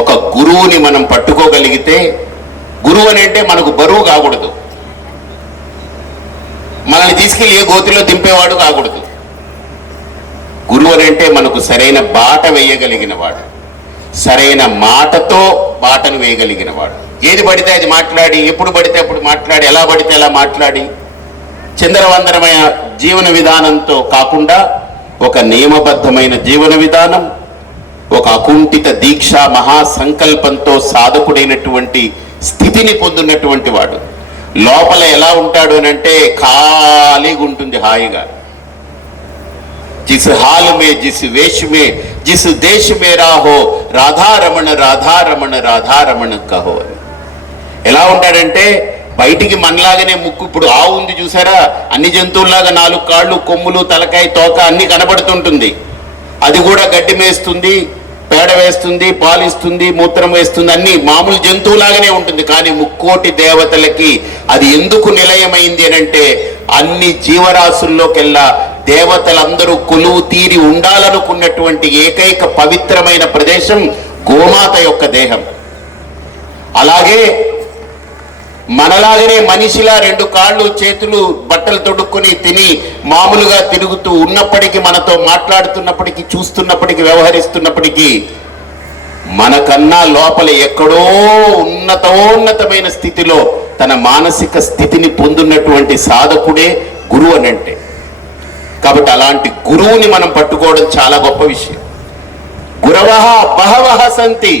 ఒక గురువుని మనం పట్టుకోగలిగితే, గురువు అని అంటే మనకు బరువు కాకూడదు, మనల్ని తీసుకెళ్ళి ఏ గోతిలో దింపేవాడు కాకూడదు. గురువు అని అంటే మనకు సరైన బాట వేయగలిగిన వాడు, సరైన మాటతో బాటను వేయగలిగిన వాడు. ఏది పడితే అది మాట్లాడి, ఎప్పుడు పడితే అప్పుడు మాట్లాడి, ఎలా పడితే అలా మాట్లాడి, చంద్రవందరమైన జీవన విధానంతో కాకుండా ఒక నియమబద్ధమైన జీవన విధానం, ఒక అకుంఠిత దీక్ష మహాసంకల్పంతో సాధకుడైనటువంటి స్థితిని పొందున్నటువంటి వాడు. లోపల ఎలా ఉంటాడు అని అంటే ఖాళీగా ఉంటుంది, హాయిగా. జిస్ హాల్ మే జిస్ వేష్ మే జిస్ దేశ్ మే రాహో రాధారమణ రాధారమణ రాధారమణ కహో అని. ఎలా ఉంటాడంటే బయటికి మనలాగానే ముక్కు, ఇప్పుడు ఆవు ఉంది చూసారా, అన్ని జంతువుల్లాగా 4 కాళ్ళు, కొమ్ములు, తలకాయ, తోక అన్ని కనబడుతుంటుంది. అది కూడా గడ్డి మేస్తుంది, పేడ వేస్తుంది, పాలిస్తుంది, మూత్రం వేస్తుంది, అన్ని మామూలు జంతువులాగానే ఉంటుంది. కానీ ముక్కోటి దేవతలకి అది ఎందుకు నిలయమైంది అని అంటే, అన్ని జీవరాశుల్లోకెల్లా దేవతలందరూ కొలువు తీరి ఉండాలనుకున్నటువంటి ఏకైక పవిత్రమైన ప్రదేశం గోమాత యొక్క దేహం. అలాగే మనలాగనే మనిషిలా 2 కాళ్ళు, చేతులు, బట్టలు తొడుక్కుని తిని మామూలుగా తిరుగుతూ ఉన్నప్పటికీ, మనతో మాట్లాడుతున్నప్పటికీ, చూస్తున్నప్పటికీ, వ్యవహరిస్తున్నప్పటికీ, మనకన్నా లోపల ఎక్కడో ఉన్నతోన్నతమైన స్థితిలో తన మానసిక స్థితిని పొందున్నటువంటి సాధకుడే గురువు అని అంటే. కాబట్టి అలాంటి గురువుని మనం పట్టుకోవడం చాలా గొప్ప విషయం. గురవః బహవః సంతి.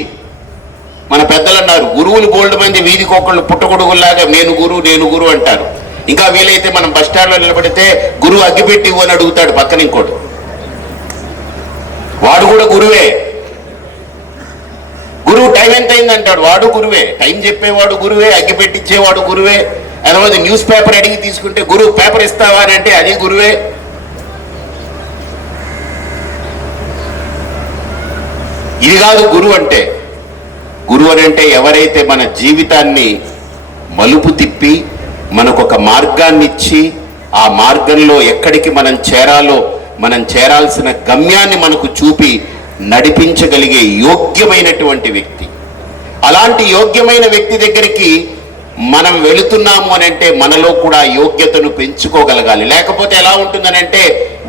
మన పెద్దలు అన్నారు, గురువులు బోల్డ్ మంది వీధికొకళ్ళు పుట్టగొడుగుల్లాగా నేను గురువు అంటారు. ఇంకా వీలైతే మనం బస్ స్టాండ్లో నిలబడితే గురువు అగ్గిపెట్టి ఇవ్వు అని అడుగుతాడు పక్కన ఇంకోటి, వాడు కూడా గురువే. గురువు టైం ఎంత అయింది అంటాడు, వాడు గురువే. టైం చెప్పేవాడు గురువే, అగ్గిపెట్టించేవాడు గురువే. అదే న్యూస్ పేపర్ అడిగి తీసుకుంటే గురువు పేపర్ ఇస్తావా అని అంటే అది గురువే. ఇది కాదు గురువు అంటే. గురువు అని అంటే ఎవరైతే మన జీవితాన్ని మలుపు తిప్పి మనకొక మార్గాన్ని ఇచ్చి, ఆ మార్గంలో ఎక్కడికి మనం చేరాలో, మనం చేరాల్సిన గమ్యాన్ని మనకు చూపి నడిపించగలిగే యోగ్యమైనటువంటి వ్యక్తి. అలాంటి యోగ్యమైన వ్యక్తి దగ్గరికి మనం వెళుతున్నాము అని అంటే మనలో కూడా యోగ్యతను పెంచుకోగలగాలి. లేకపోతే ఎలా ఉంటుందనంటే,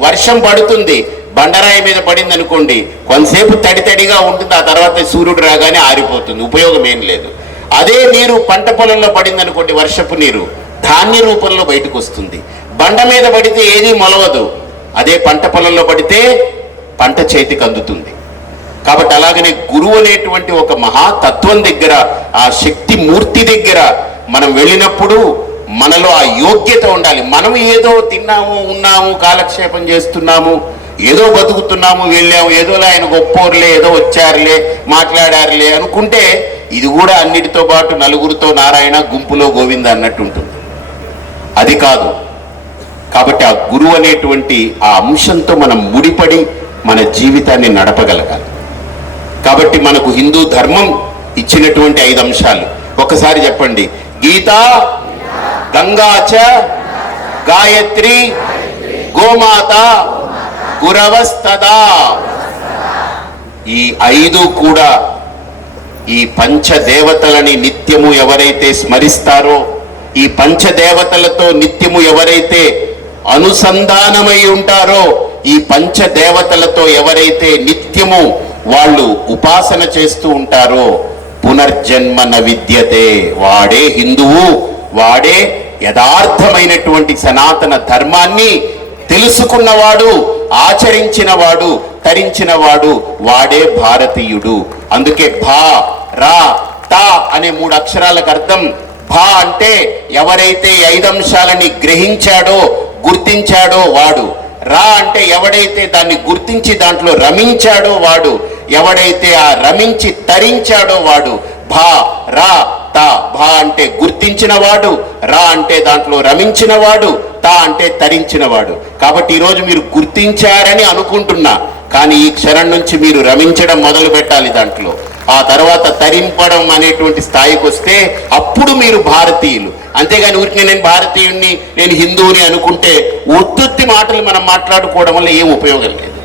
వర్షం పడుతుంది, బండరాయి మీద పడింది అనుకోండి, కొంతసేపు తడితడిగా ఉంటుంది, ఆ తర్వాత సూర్యుడు రాగానే ఆరిపోతుంది, ఉపయోగం ఏం లేదు. అదే నీరు పంట పొలంలో పడింది అనుకోండి, వర్షపు నీరు ధాన్య రూపంలో బయటకు వస్తుంది. బండ మీద పడితే ఏది మొలవదు, అదే పంట పొలంలో పడితే పంట చేతికి అందుతుంది. కాబట్టి అలాగనే గురువు అనేటువంటి ఒక మహాతత్వం దగ్గర, ఆ శక్తి మూర్తి దగ్గర మనం వెళ్ళినప్పుడు మనలో ఆ యోగ్యత ఉండాలి. మనం ఏదో తిన్నాము, ఉన్నాము, కాలక్షేపం చేస్తున్నాము, ఏదో బతుకుతున్నాము, వెళ్ళాము, ఏదోలా ఆయన గొప్పోర్లే, ఏదో వచ్చారులే, మాట్లాడారులే అనుకుంటే ఇది కూడా అన్నిటితో పాటు నలుగురితో నారాయణ, గుంపులో గోవింద అన్నట్టు ఉంటుంది. అది కాదు. కాబట్టి ఆ గురువు అనేటువంటి ఆ అంశంతో మనం ముడిపడి మన జీవితాన్ని నడపగలగాలి. కాబట్టి మనకు హిందూ ధర్మం ఇచ్చినటువంటి 5 అంశాలు ఒకసారి చెప్పండి. గీత, గంగాచ, గాయత్రి, గోమాత, గురవస్తదా. ఈ 5 కూడా ఈ పంచదేవతలని నిత్యము ఎవరైతే స్మరిస్తారో, ఈ పంచదేవతలతో నిత్యము ఎవరైతే అనుసంధానమై ఉంటారో, ఈ పంచదేవతలతో ఎవరైతే నిత్యము వాళ్ళు ఉపాసన చేస్తూ ఉంటారో, పునర్జన్మ న విద్యతే, వాడే హిందువు, వాడే యథార్థమైనటువంటి సనాతన ధర్మాన్ని తెలుసుకున్నవాడు, ఆచరించినవాడు, తరించినవాడు, వాడే భారతీయుడు. అందుకే భా, రా, తా అనే 3 అక్షరాలకు అర్థం. భా అంటే ఎవరైతే 5 అంశాలని గ్రహించాడో, గుర్తించాడో వాడు. రా అంటే ఎవడైతే దాన్ని గుర్తించి దాంట్లో రమించాడో వాడు. ఎవడైతే ఆ రమించి తరించాడో వాడు. భా, రా, తా. భా అంటే గుర్తించినవాడు, రా అంటే దాంట్లో రమించినవాడు, తా అంటే తరించినవాడు. కాబట్టి ఈరోజు మీరు గుర్తించారని అనుకుంటున్నా, కానీ ఈ క్షణం నుంచి మీరు రమించడం మొదలు పెట్టాలి. దాంట్లో ఆ తర్వాత తరింపడం అనేటువంటి స్థాయికి వస్తే అప్పుడు మీరు భారతీయులు. అంతేగాని ఊరికి నేను భారతీయుడిని, నేను హిందువుని అనుకుంటే ఉత్తుత్తి మాటలు మనం మాట్లాడుకోవడం వల్ల ఏం ఉపయోగం లేదు.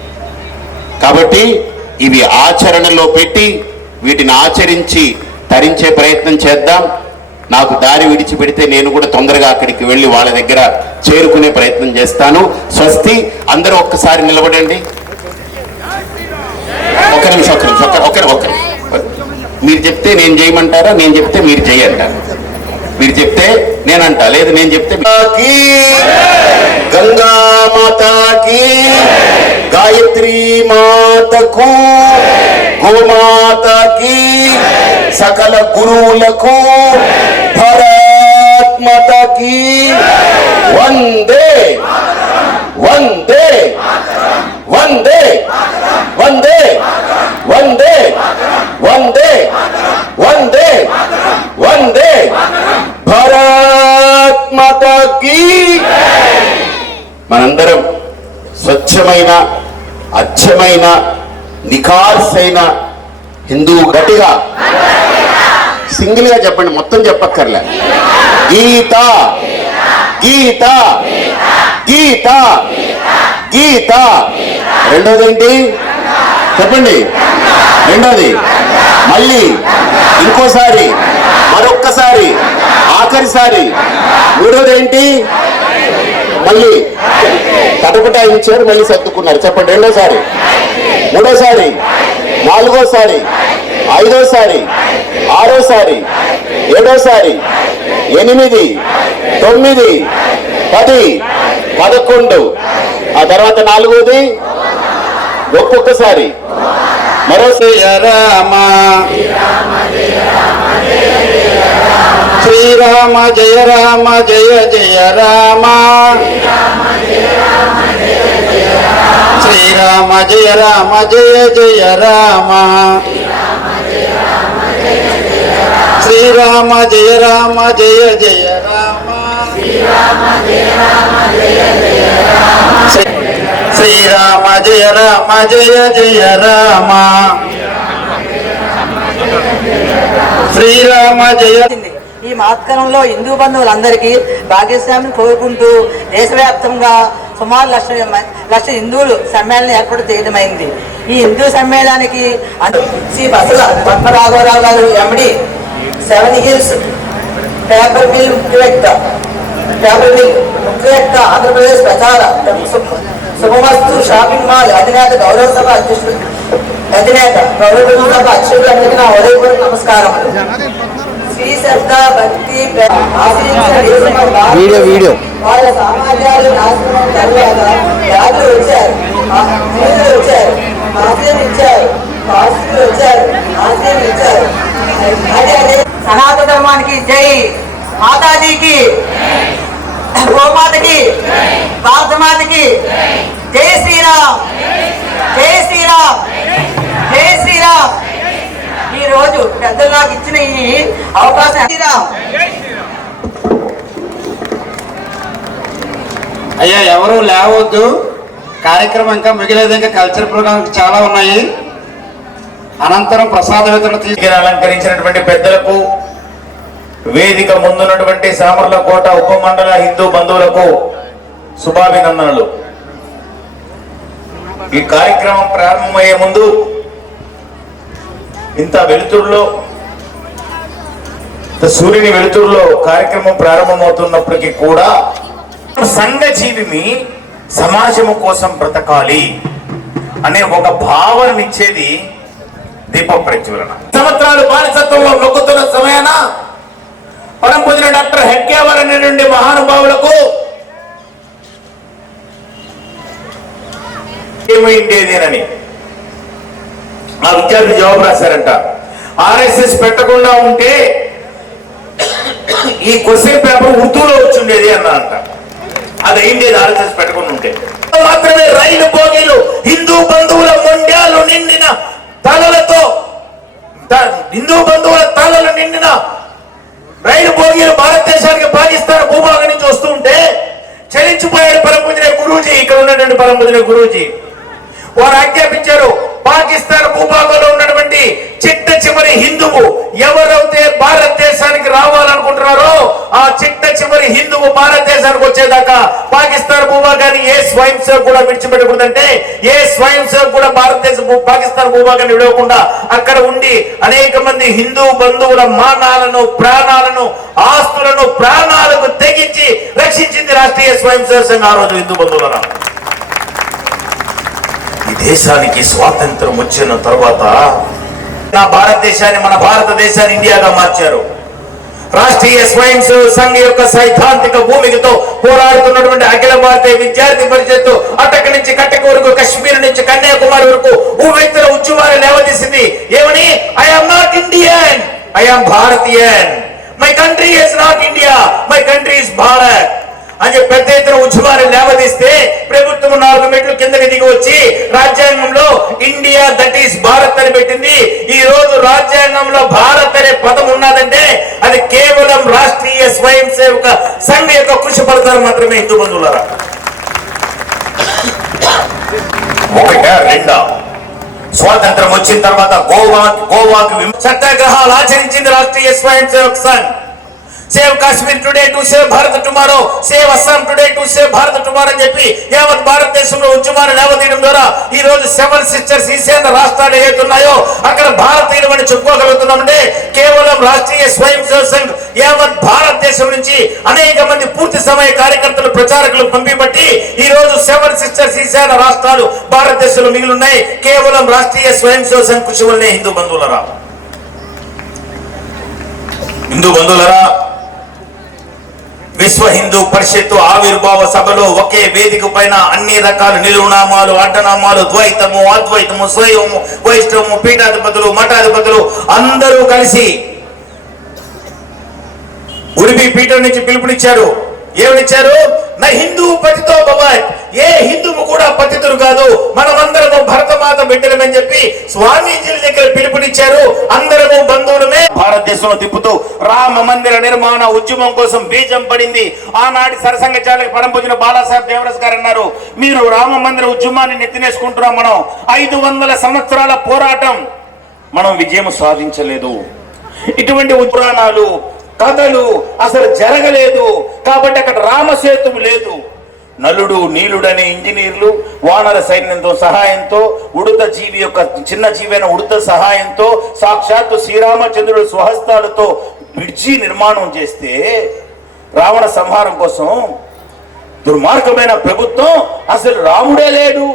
కాబట్టి ఇవి ఆచరణలో పెట్టి వీటిని ఆచరించి తరించే ప్రయత్నం చేద్దాం. నాకు దారి విడిచిపెడితే నేను కూడా తొందరగా అక్కడికి వెళ్ళి వాళ్ళ దగ్గర చేరుకునే ప్రయత్నం చేస్తాను. స్వస్తి. అందరూ ఒక్కసారి నిలబడండి. ఒక్క నిమిషం. మీరు చెప్తే నేను చేయమంటారా, నేను చెప్తే మీరు చేయంటారా? మీరు చెప్తే నేనంటా, లేదు నేను చెప్తే గంగా మాతాకి, గాయత్రి మాతకు, గోమాతకి, సకల గురువులకు, భారత్ మాతకి వందే వందే వందే వందే వందే వందే వందే వందే భారత్ మాతాకి. మనందరం స్వచ్ఛమైన, అచ్చమైన, నిఖార్సైన హిందువు. గట్టిగా సింగిల్ గా చెప్పండి, మొత్తం చెప్పక్కర్లే. గీత గీత గీత గీత. రెండోది ఏంటి చెప్పండి? రెండోది మళ్ళీ ఇంకోసారి, మరొక్కసారి, ఆఖరిసారి. మూడోది ఏంటి? మళ్ళీ తటపటాయించారు, మళ్ళీ సర్దుకున్నారు. చెప్పండి. రెండోసారి, మూడోసారి, నాలుగోసారి, ఐదోసారి, ఆరోసారి, ఏడోసారి, 8, 9, 10, 11. ఆ తర్వాత నాలుగోది ఒక్కొక్కసారి. మరో రామ శ్రీరామ జయ రామ జయ జయ రామ శ్రీరామ జయ రామ జయ జయ రామ శ్రీరామ జయ రామ జయ జయ రామ శ్రీరామ జయ రామ జయ జయ రామ శ్రీరామ జయ. ఈ మహత్కరంలో హిందూ బంధువులందరికీ భాగ్యస్వామిని కోరుకుంటూ దేశవ్యాప్తంగా సుమారు లక్ష హిందువులు సమ్మేళనం ఏర్పాటు చేయడమైంది. ఈ హిందూ సమ్మేళనానికి శ్రీ బసల పద్మరాఘవరావు గారు ఎండి 7 హిల్స్ పేపర్ మిల్ ముఖ్యవేత్త ఆంధ్రప్రదేశ్ ప్రచార శుభమస్తు షాపింగ్ మాల్ అధినేత గౌరవ సభ అధ్యక్షుడు అధ్యక్షులందరికీ నా ఉదయపూర్వక నమస్కారం. శ్రీ శ్రద్ధ భక్తి వీడియో వాళ్ళ సామాన్యాలు నాశనం తర్వాత వ్యాధులు వచ్చారు, వచ్చారు, ఆశ్రయం ఇచ్చారు, పాస్టులు వచ్చారు, ఆశ్రయం ఇచ్చారు. సనాతన ధర్మానికి జై, మాతాజీకి, గోమాతకి, భారతమాతకి జై శ్రీరామ్, జై శ్రీరామ్, జై శ్రీరామ్. ఈ రోజు పెద్దలు నాకు ఇచ్చిన ఈ అవకాశం. శ్రీరామ్. అయ్యా ఎవరు లేవద్దు, కార్యక్రమం ఇంకా మిగిలేదు. ఇంకా కల్చర్ ప్రోగ్రామ్స్ చాలా ఉన్నాయి. అనంతరం ప్రసాద వితరణ తీసుకుని అలంకరించినటువంటి పెద్దలకు, వేదిక ముందున్నటువంటి సామర్లకోట ఉపమండల హిందూ బంధువులకు శుభాభినందనలు. ఈ కార్యక్రమం ప్రారంభమయ్యే ముందు ఇంత వెలుతురులో, సూర్యుని వెలుతురులో కార్యక్రమం ప్రారంభమవుతున్నప్పటికీ కూడా సంఘజీవిని సమాజము కోసం బ్రతకాలి అనే ఒక భావననిచ్చేది దీప ప్రజ్వలన. సంవత్సరాలు బానిసత్వంలో నొక్కుతున్న సమయాన పరం పొందిన డాక్టర్ హెడ్గేవర్ అనేటువంటి మహానుభావులకు ఏమైండేదేనని ఆ విద్యార్థి జవాబు రాశారంట. ఆర్ఎస్ఎస్ పెట్టకుండా ఉంటే ఈ క్వశ్చన్ పేపర్ ఉర్దూలో వచ్చిండేది అన్నారంట. అది అయిండేది ఆర్ఎస్ఎస్ పెట్టకుండా ఉంటే. మాత్రమే రైలు బోగీలు హిందూ బంధువుల మొండ్యాలు నిండిన తలలతో, హిందూ బంధువుల తలలు నిండిన రైలు బోగీలు భారతదేశానికి పాకిస్తాన్ భూభాగం నుంచి వస్తుంటే చలించిపోయారు పరం పొందిన గురూజీ. ఇక్కడ ఉన్నటువంటి పరం పొందిన గురూజీ వారు ఆజ్ఞాపించారు, పాకిస్తాన్ భూభాగంలో ఉన్నటువంటి చిట్ట చిమ ఎవరైతే భారతదేశానికి రావాలనుకుంటున్నారో ఆ చిట్ట చివరి హిందువు భారతదేశానికి వచ్చేదాకా పాకిస్తాన్ భూభాగాన్ని ఏ స్వయం సేవకు కూడా విడిచిపెట్టకూడదంటే, ఏ స్వయం సేవకు కూడా పాకిస్తాన్ భూభాగాన్ని విడవకుండా అక్కడ ఉండి అనేక మంది హిందూ బంధువుల మానాలను, ప్రాణాలను, ఆస్తులను ప్రాణాలకు తెగించి రక్షించింది రాష్ట్రీయ స్వయం సేవక సంఘం. ఆ రోజు హిందూ బంధువులను ఈ దేశానికి స్వాతంత్రం వచ్చిన తర్వాత మన భారతదేశాన్ని ఇండియాగా మార్చారు. రాష్ట్రీయ స్వయం సేవక సంఘ యొక్క సైద్ధాంతిక భూమికతో పోరాడుతున్నటువంటి అఖిల భారతీయ విద్యార్థి పరిషత్తు అటక్ నుంచి కటక్ వరకు, కశ్మీర్ నుంచి కన్యాకుమారి వరకు ఉవ్వెత్తున ఉద్యమాలు లేవదీసింది. ఏమని? I am not Indian, I am Bharatiyan. My country is not India, my country is Bharat అని చెప్పి పెద్ద ఎత్తున ఉద్యమాలు లేవదీస్తే ప్రభుత్వం 4 మెట్లు కిందకి దిగి వచ్చి రాజ్యాంగంలో ఇండియా దట్ ఈస్ భారత్ అని పెట్టింది. ఈ రోజు రాజ్యాంగంలో భారత్ అనే పదం ఉన్నదంటే అది కేవలం రాష్ట్రీయ స్వయం సేవక సంఘ యొక్క కృషి ఫలితాలు మాత్రమే. హిందూ బంధువులారా, ఒకటా రెండా స్వాతంత్రం వచ్చిన తర్వాత గోవాకి సత్యాగ్రహాలు ఆచరించింది Rashtriya Swayam Sevak Sangh. Save Kashmir today to save Bharat tomorrow, save Assam today to save Bharat tomorrow అని చెప్పి యావత్ భారతదేశంలో ఉద్యమాన్ని లేవదీయడం ద్వారా ఈ రోజు 7 సిస్టర్స్ ఈశాన్య రాష్ట్రాలు ఏవైతున్నాయో అక్కడ భారతీయులు అని చెప్పుకోగలుగుతున్నామంటే కేవలం రాష్ట్రీయ స్వయం సేవక సంఘ్ యావత్ భారతదేశం నుంచి అనేక మంది పూర్తి సమయ కార్యకర్తలు, ప్రచారకులు పంపిబట్టి ఈ రోజు 7 సిస్టర్స్ ఈశాన్య రాష్ట్రాలు భారతదేశంలో మిగిలి ఉన్నాయి. కేవలం రాష్ట్రీయ స్వయం సేవక సంఘ్ కృషి వల్లనే. హిందూ బంధువులరా, విశ్వ హిందూ పరిషత్తు ఆవిర్భావ సభలో ఒకే వేదిక పైన అన్ని రకాల నిలువునామాలు, అడ్డనామాలు, ద్వైతము, అద్వైతము, స్వయము, వైష్ణవము, పీఠాధిపతులు, మఠాధిపతులు అందరూ కలిసి ఉడిపి పీఠం నుంచి పిలుపునిచ్చారు. ఏమనిచ్చారు? నా హిందూ పతితో భవత్, ఏ హిందువు కూడా పతితులు కాదు, మనమందరము భరతమాత బిడ్డలమని చెప్పి స్వామీజీల దగ్గర పిలుపునిచ్చారు. అందరము బంధువులమే. భారతదేశంలో తిప్పుతూ రామ మందిర నిర్మాణ ఉద్యమం కోసం బీజం పడింది. ఆనాటి సరసంఘ చాలక పరంపూజన బాలాసాహెబ్ దేవరస్ గారు అన్నారు, మీరు రామ మందిర ఉద్యమాన్ని నెత్తినేసుకుంటున్నాం, మనం 500 సంవత్సరాల పోరాటం, మనం విజయం సాధించలేదు. ఇటువంటి పురాణాలు, కథలు అసలు జరగలేదు. కాబట్టి అక్కడ రామసేతు లేదు. నలుడు, నీలుడనే ఇంజనీర్లు వానర సైన్యంతో సహాయంతో, ఉడత జీవి యొక్క చిన్న జీవైన ఉడత సహాయంతో, సాక్షాత్తు శ్రీరామచంద్రుడు స్వహస్తాలతో బ్రిడ్జి నిర్మాణం చేస్తే రావణ సంహారం కోసం దుర్మార్గమైన ప్రభుత్వం అసలు రాముడే లేడు,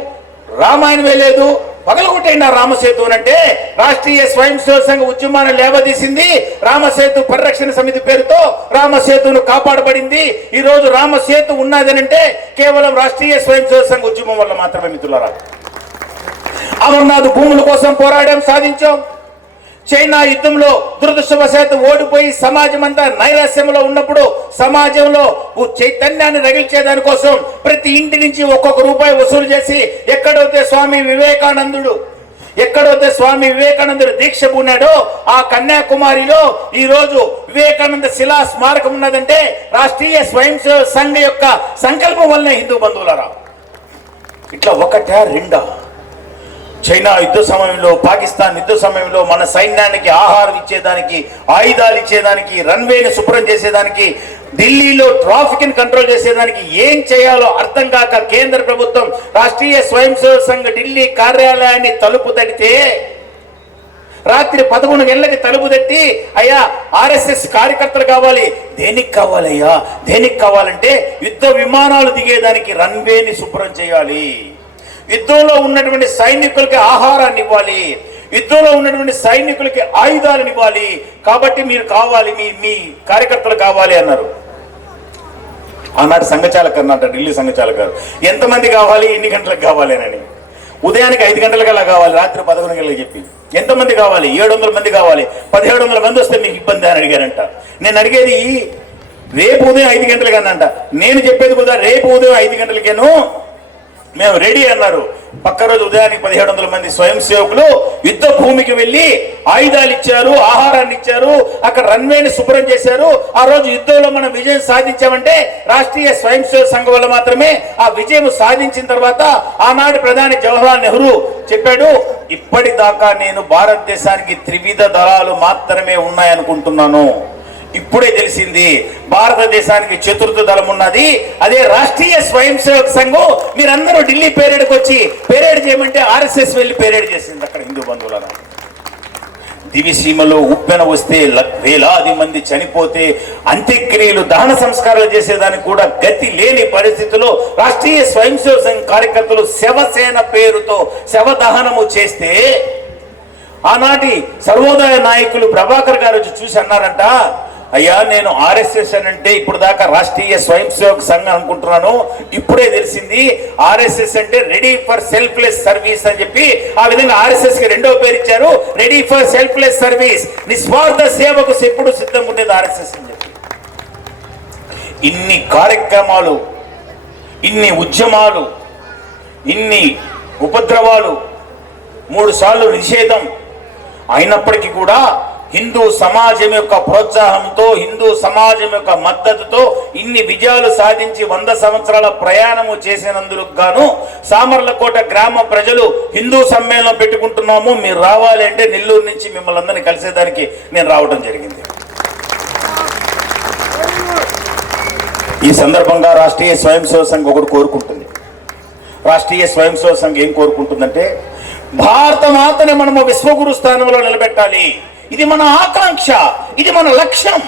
రామాయణమే లేదు, పగలగొట్టేయండి ఆ రామసేతు అంటే రాష్ట్రీయ స్వయం సేవక సంఘ ఉద్యమాన్ని లేవదీసింది. రామసేతు పరిరక్షణ సమితి పేరుతో రామసేతును కాపాడబడింది. ఈ రోజు రామసేతు ఉన్నదనంటే కేవలం రాష్ట్రీయ స్వయం సేవక సంఘ ఉద్యమం వల్ల మాత్రమే. మిత్రులారా, అమర్నాథ్ భూముల కోసం పోరాటం సాధించాం. చైనా యుద్ధంలో దురదృష్టవశాత్తు ఓడిపోయి సమాజం అంతా నైరాశ్యంలో ఉన్నప్పుడు సమాజంలో చైతన్యాన్ని రగిల్చేదాని కోసం ప్రతి ఇంటి నుంచి ఒక్కొక్క రూపాయి వసూలు చేసి ఎక్కడైతే స్వామి వివేకానందుడు దీక్ష పూనాడో ఆ కన్యాకుమారిలో ఈ రోజు వివేకానంద శిలా స్మారకం ఉన్నదంటే రాష్ట్రీయ స్వయం సేవక సంఘ యొక్క సంకల్పం వల్లనే. హిందూ బంధువులారా, ఇట్లా ఒకటా రెండా? చైనా యుద్ధ సమయంలో, పాకిస్తాన్ యుద్ధ సమయంలో మన సైన్యానికి ఆహారం ఇచ్చేదానికి, ఆయుధాలు ఇచ్చేదానికి, రన్వేని శుభ్రం చేసేదానికి, ఢిల్లీలో ట్రాఫిక్ ని కంట్రోల్ చేసేదానికి ఏం చేయాలో అర్థం కాక కేంద్ర ప్రభుత్వం రాష్ట్రీయ స్వయం సేవక సంఘ ఢిల్లీ కార్యాలయాన్ని తలుపు తడితే రాత్రి 11 గంటలకి తలుపు తట్టి, అయ్యా RSS కార్యకర్తలు కావాలి. దేనికి కావాలయ్యా? దేనికి కావాలంటే యుద్ధ విమానాలు దిగేదానికి రన్వేని శుభ్రం చేయాలి, యుద్ధంలో ఉన్నటువంటి సైనికులకి ఆహారాన్ని ఇవ్వాలి, యుద్ధంలో ఉన్నటువంటి సైనికులకి ఆయుధాలను ఇవ్వాలి, కాబట్టి మీరు కావాలి, మీ కార్యకర్తలు కావాలి అన్నారు. ఆనాటి సంఘచాలక అన్నట్ట, ఢిల్లీ సంఘచాలక గారు ఎంతమంది కావాలి, ఎన్ని గంటలకు కావాలి అని. ఉదయానికి 5 గంటలకు అలా కావాలి, రాత్రి 11 గంటలకు చెప్పి ఎంతమంది కావాలి? 700 మంది కావాలి. 1700 మంది వస్తే మీకు ఇబ్బంది అని అడిగారంట. నేను అడిగేది రేపు ఉదయం 5 గంటలకు అన్నంట. నేను చెప్పేది కూడా రేపు ఉదయం 5 గంటలకేను మేము రెడీ అన్నారు. పక్క రోజు ఉదయానికి 1700 మంది స్వయం సేవకులు యుద్ధ భూమికి వెళ్లి ఆయుధాలు ఇచ్చారు, ఆహారాన్ని ఇచ్చారు, అక్కడ రన్వేని శుభ్రం చేశారు. ఆ రోజు యుద్ధంలో మనం విజయం సాధించామంటే రాష్ట్రీయ స్వయం సేవక సంఘం వల్ల మాత్రమే. ఆ విజయం సాధించిన తర్వాత ఆనాడు ప్రధాని జవహర్లాల్ నెహ్రూ చెప్పాడు, ఇప్పటిదాకా నేను భారతదేశానికి త్రివిధ దళాలు మాత్రమే ఉన్నాయనుకుంటున్నాను. ఇప్పుడే తెలిసింది భారతదేశానికి చతుర్థ దళం ఉన్నది, అదే రాష్ట్రీయ స్వయం సేవక్ సంఘం. మీరందరూ ఢిల్లీ పేరేడ్కి వచ్చి పేరేడ్ చేయమంటే RSS వెళ్ళి పేరేడ్ చేసింది అక్కడ హిందూ బంధువులను. దివిసీమలో ఉప్పెన వస్తే వేలాది మంది చనిపోతే అంత్యక్రియలు దహన సంస్కారాలు చేసేదానికి కూడా గతి లేని పరిస్థితుల్లో రాష్ట్రీయ స్వయం సేవక సంఘ కార్యకర్తలు శవసేన పేరుతో శవ దహనము చేస్తే ఆనాటి సర్వోదయ నాయకులు ప్రభాకర్ గారు వచ్చి చూసి అన్నారంట, అయ్యా నేను RSS అంటే ఇప్పుడు దాకా రాష్ట్రీయ స్వయం సేవక సంఘం అనుకుంటున్నాను, ఇప్పుడే తెలిసింది RSS అంటే రెడీ ఫర్ సెల్ఫ్లెస్ సర్వీస్ అని చెప్పి ఆ విధంగా RSS కి రెండో పేరు ఇచ్చారు, రెడీ ఫర్ సెల్ఫ్లెస్ సర్వీస్. నిస్వార్థ సేవకు ఎప్పుడు సిద్ధంగా ఉండేది RSS అని చెప్పి. ఇన్ని కార్యక్రమాలు, ఇన్ని ఉద్యమాలు, ఇన్ని ఉపద్రవాలు, 3 సార్లు నిషేధం అయినప్పటికీ కూడా హిందూ సమాజం యొక్క ప్రోత్సాహంతో, హిందూ సమాజం యొక్క మద్దతుతో ఇన్ని విజయాలు సాధించి 100 సంవత్సరాల ప్రయాణము చేసినందుకు గాను సామర్లకోట గ్రామ ప్రజలు హిందూ సమ్మేళనం పెట్టుకుంటున్నాము, మీరు రావాలి అంటే నెల్లూరు నుంచి మిమ్మల్ని అందరినీ కలిసేదానికి నేను రావడం జరిగింది. ఈ సందర్భంగా రాష్ట్రీయ స్వయం సేవక సంఘం ఒకటి కోరుకుంటుంది. రాష్ట్రీయ స్వయం సేవక సంఘం ఏం కోరుకుంటుందంటే, భారత మాతని మనము విశ్వగురు స్థానంలో నిలబెట్టాలి. ఇది మన ఆకాంక్ష, ఇది మన లక్ష్యం.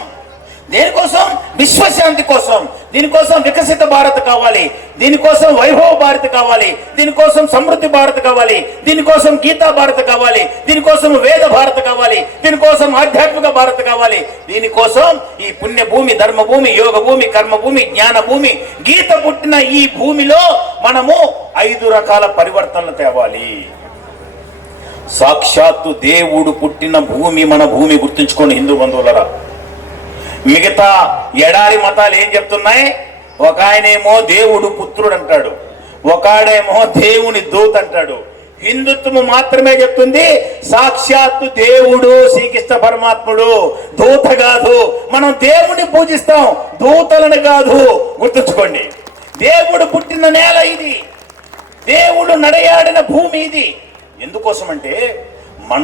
దేనికోసం? విశ్వశాంతి కోసం. దీనికోసం వికసిత భారత్ కావాలి, దీనికోసం వైభవ భారత్ కావాలి, దీనికోసం సమృద్ధి భారత్ కావాలి, దీనికోసం గీతా భారత్ కావాలి, దీనికోసం వేద భారత్ కావాలి, దీనికోసం ఆధ్యాత్మిక భారత్ కావాలి, దీనికోసం ఈ పుణ్యభూమి, ధర్మభూమి, యోగ భూమి, కర్మభూమి, జ్ఞాన భూమి, గీత పుట్టిన ఈ భూమిలో మనము 5 రకాల పరివర్తనలు తేవాలి. సాక్షాత్తు దేవుడు పుట్టిన భూమి మన భూమి, గుర్తుంచుకోండి హిందూ బంధువులరా. మిగతా ఎడారి మతాలు ఏం చెప్తున్నాయి? ఒక ఆయనేమో దేవుడు పుత్రుడు అంటాడు, ఒకడేమో దేవుని దూత అంటాడు. హిందుత్వం మాత్రమే చెప్తుంది సాక్షాత్తు దేవుడు శ్రీకృష్ణ పరమాత్ముడు, దూత కాదు. మనం దేవుడిని పూజిస్తాం, దూతలను కాదు. గుర్తుంచుకోండి, దేవుడు పుట్టిన నేల ఇది, దేవుడు నడయాడిన భూమి ఇది. ఎందుకోసం అంటే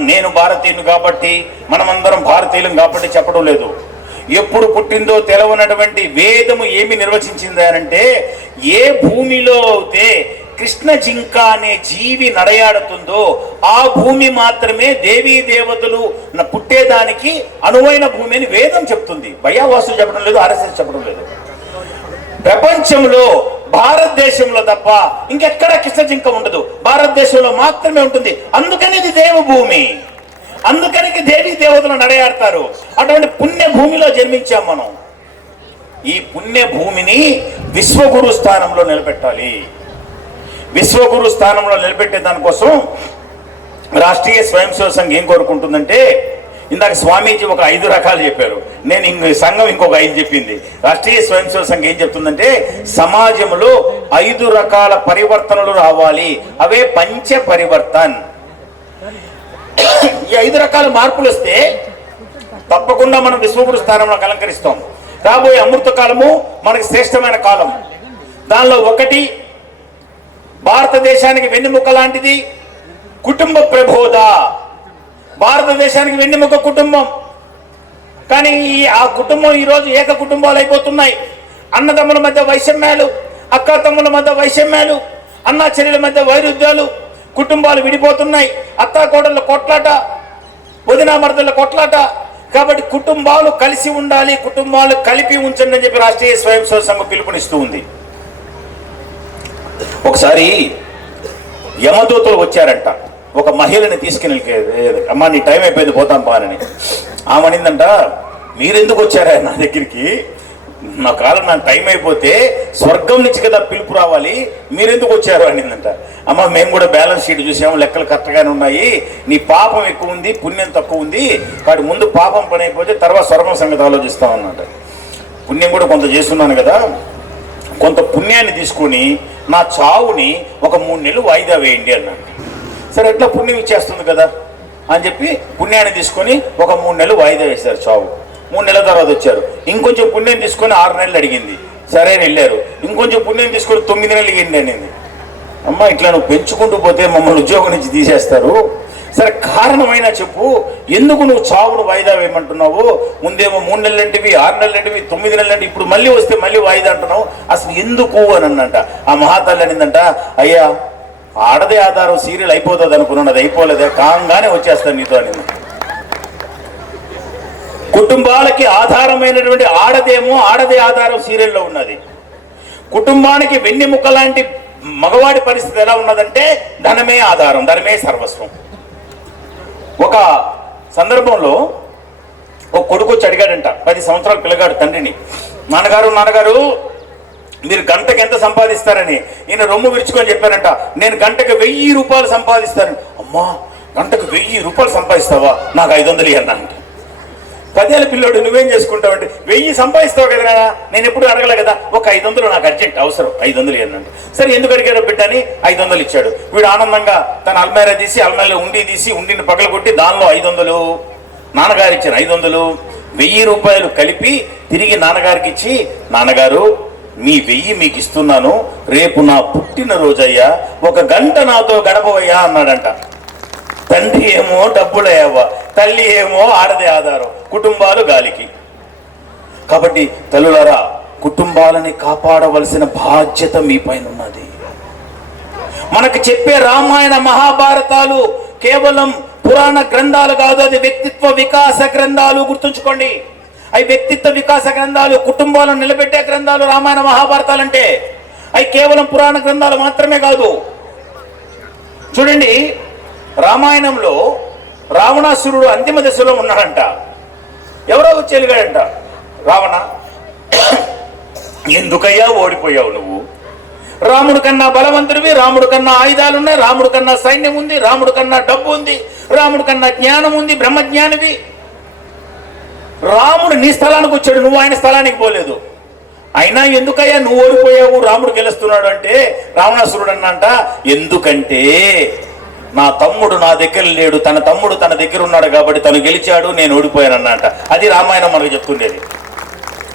నేను భారతీయుని కాబట్టి, మనమందరం భారతీయులం కాబట్టి చెప్పడం లేదు. ఎప్పుడు పుట్టిందో తెలవనటువంటి వేదము ఏమి నిర్వచించింది అంటే, ఏ భూమిలో అయితే కృష్ణ జింక అనే జీవి నడయాడుతుందో ఆ భూమి మాత్రమే దేవీ దేవతలు పుట్టేదానికి అనువైన భూమి అని వేదం చెప్తుంది. భయావాసులు చెప్పడం లేదు, RSS చెప్పడం లేదు. ప్రపంచంలో భారతదేశంలో తప్ప ఇంకెక్కడ కృష్ణ జింక ఉండదు, భారతదేశంలో మాత్రమే ఉంటుంది. అందుకని ఇది దేవభూమి, అందుకని దేవీ దేవతలు నడయాడతారు. అటువంటి పుణ్య భూమిలో జన్మించాం మనం. ఈ పుణ్య భూమిని విశ్వగురు స్థానంలో నిలబెట్టాలి. విశ్వగురు స్థానంలో నిలబెట్టే దానికోసం రాష్ట్రీయ స్వయం సేవక సంఘం ఏం కోరుకుంటుందంటే, ఇందాక స్వామీజీ ఒక 5 రకాలు చెప్పారు, నేను సంఘం ఇంకొక 5 చెప్పింది. రాష్ట్రీయ స్వయం సేవక సంఘం ఏం చెప్తుందంటే, సమాజంలో 5 రకాల పరివర్తనలు రావాలి, అవే పంచ పరివర్తన్. ఈ 5 రకాల మార్పులు వస్తే తప్పకుండా మనం విశ్వగురు స్థానంలో అలంకరిస్తాం. రాబోయే అమృత కాలము మనకి శ్రేష్టమైన కాలం. దానిలో ఒకటి భారతదేశానికి వెన్నెముక లాంటిది కుటుంబ ప్రబోధ. భారతదేశానికి వెన్నెముక కుటుంబం, కానీ ఆ కుటుంబం ఈరోజు ఏక కుటుంబాలు అయిపోతున్నాయి. అన్నదమ్ముల మధ్య వైషమ్యాలు, అక్క తమ్ముల మధ్య వైషమ్యాలు, అన్నా చెల్లెల మధ్య వైరుధ్యాలు, కుటుంబాలు విడిపోతున్నాయి. అత్తా కోడళ్ళ కొట్లాట, వదినా మరదళ్ళ కొట్లాట. కాబట్టి కుటుంబాలు కలిసి ఉండాలి, కుటుంబాలు కలిపి ఉంచండి అని చెప్పి రాష్ట్రీయ స్వయం సేవక సంఘం పిలుపునిస్తూ ఉంది. ఒకసారి యమదూతలు వచ్చారంట, ఒక మహిళని తీసుకుని, అమ్మా నీ టైం అయిపోయింది పోతాం పానని. ఆమెనిందంట, మీరెందుకు వచ్చారా నా దగ్గరికి? నా కాలం నాకు టైం అయిపోతే స్వర్గం నుంచి కదా పిలుపు రావాలి, మీరెందుకు వచ్చారు అనిందంట. అమ్మ మేము కూడా బ్యాలెన్స్ షీట్ చూసాము, లెక్కలు కరెక్ట్గానే ఉన్నాయి, నీ పాపం ఎక్కువ ఉంది, పుణ్యం తక్కువ ఉంది, వాటి ముందు పాపం పని అయిపోతే తర్వాత స్వర్గం సంగతి ఆలోచిస్తామన్నమాట. పుణ్యం కూడా కొంత చేస్తున్నాను కదా, కొంత పుణ్యాన్ని తీసుకొని నా చావుని ఒక 3 నెలలు వాయిదా వేయండి అన్నాడు. సరే ఎట్లా పుణ్యం ఇచ్చేస్తుంది కదా అని చెప్పి పుణ్యాన్ని తీసుకొని ఒక 3 నెలలు వాయిదా వేశారు చావు. 3 నెలల తర్వాత వచ్చారు, ఇంకొంచెం పుణ్యం తీసుకొని 6 నెలలు అడిగింది. సరే వెళ్ళారు, ఇంకొంచెం పుణ్యం తీసుకొని 9 నెలలు ఇవ్వండి అనేది. అమ్మ ఇట్లా నువ్వు పెంచుకుంటూ పోతే మమ్మల్ని ఉద్యోగం నుంచి తీసేస్తారు, సరే కారణమైనా చెప్పు, ఎందుకు నువ్వు చావును వాయిదా వేయమంటున్నావు? ముందేమో 3 నెలలంటివి, 6 నెలలంటివి, 9 నెలలంటివి, ఇప్పుడు మళ్ళీ వస్తే మళ్ళీ వాయిదా అంటున్నావు, అసలు ఎందుకు అని అన్నంట. ఆ మహాతల్లి అనిందంట, అయ్యా ఆడదే ఆధారం సీరియల్ అయిపోతుంది అనుకున్నాను, అది అయిపోలేదే, కాంగానే వచ్చేస్తాను నీతో అని. కుటుంబాలకి ఆధారమైనటువంటి ఆడదే ఆధారం సీరియల్లో ఉన్నది. కుటుంబానికి వెన్నెముక లాంటి మగవాడి పరిస్థితి ఎలా ఉన్నదంటే ధనమే ఆధారం, ధనమే సర్వస్వం. ఒక సందర్భంలో ఒక కొడుకు వచ్చి అడిగాడంట, 10 సంవత్సరాల పిల్లగాడు తండ్రిని, నాన్నగారు మీరు గంటకి ఎంత సంపాదిస్తారని. ఈయన రొమ్ము విరుచుకొని చెప్పారంట, నేను గంటకు 1000 రూపాయలు సంపాదిస్తాను. అమ్మా, గంటకు 1000 రూపాయలు సంపాదిస్తావా? నాకు 500 ఇవ్వన్నా అంటే. 10 ఏళ్ళ పిల్లోడు నువ్వేం చేసుకుంటావంటే, 1000 సంపాదిస్తావు కదా, నేను ఎప్పుడు అడగలే కదా, ఒక 500 నాకు అర్జెంట్ అవసరం, 500 ఇవ్వనండి. సరే ఎందుకు అడిగారో బిడ్డ అని 500 ఇచ్చాడు. వీడు ఆనందంగా తన అల్మేరా తీసి, అల్మేరలో ఉండిని పగల కొట్టి దానిలో 500 నాన్నగారు ఇచ్చారు. 500 1000 రూపాయలు కలిపి తిరిగి నాన్నగారికి ఇచ్చి, నాన్నగారు మీ 1000 మీకు ఇస్తున్నాను, రేపు నా పుట్టినరోజయ్యా, 1 గంట నాతో గడపవయ్యా అన్నాడంట. తండ్రి ఏమో డబ్బులయ్యావా, తల్లి ఏమో ఆడదే ఆధారం, కుటుంబాలు గాలికి. కాబట్టి తల్లులారా, కుటుంబాలని కాపాడవలసిన బాధ్యత మీ పైన ఉన్నది. మనకు చెప్పే రామాయణ మహాభారతాలు కేవలం పురాణ గ్రంథాలు కాదు, అది వ్యక్తిత్వ వికాస గ్రంథాలు. గుర్తుంచుకోండి, అవి వ్యక్తిత్వ వికాస గ్రంథాలు, కుటుంబాలను నిలబెట్టే గ్రంథాలు రామాయణ మహాభారతాలు అంటే. అవి కేవలం పురాణ గ్రంథాలు మాత్రమే కాదు. చూడండి, రామాయణంలో రావణాసురుడు అంతిమ దశలో ఉన్నాడంట. ఎవరో వచ్చి వెలిగాడంట, రావణ ఎందుకయ్యా ఓడిపోయావు నువ్వు? రాముడు కన్నా బలవంతుడివి, రాముడు కన్నా ఆయుధాలు ఉన్నాయి, రాముడు కన్నా సైన్యం ఉంది, రాముడు కన్నా డబ్బు ఉంది, రాముడు కన్నా జ్ఞానం ఉంది, బ్రహ్మజ్ఞానివి. రాముడు నీ స్థలానికి వచ్చాడు, నువ్వు ఆయన స్థలానికి పోలేదు. అయినా ఎందుకయ్యా నువ్వు ఓడిపోయావు, రాముడు గెలుస్తున్నాడు అంటే రావణాసురుడు అన్నంట, ఎందుకంటే నా తమ్ముడు నా దగ్గర లేడు, తన తమ్ముడు తన దగ్గర ఉన్నాడు కాబట్టి తను గెలిచాడు, నేను ఓడిపోయాను అన్నట. అది రామాయణం మనకు చెప్తుండేది.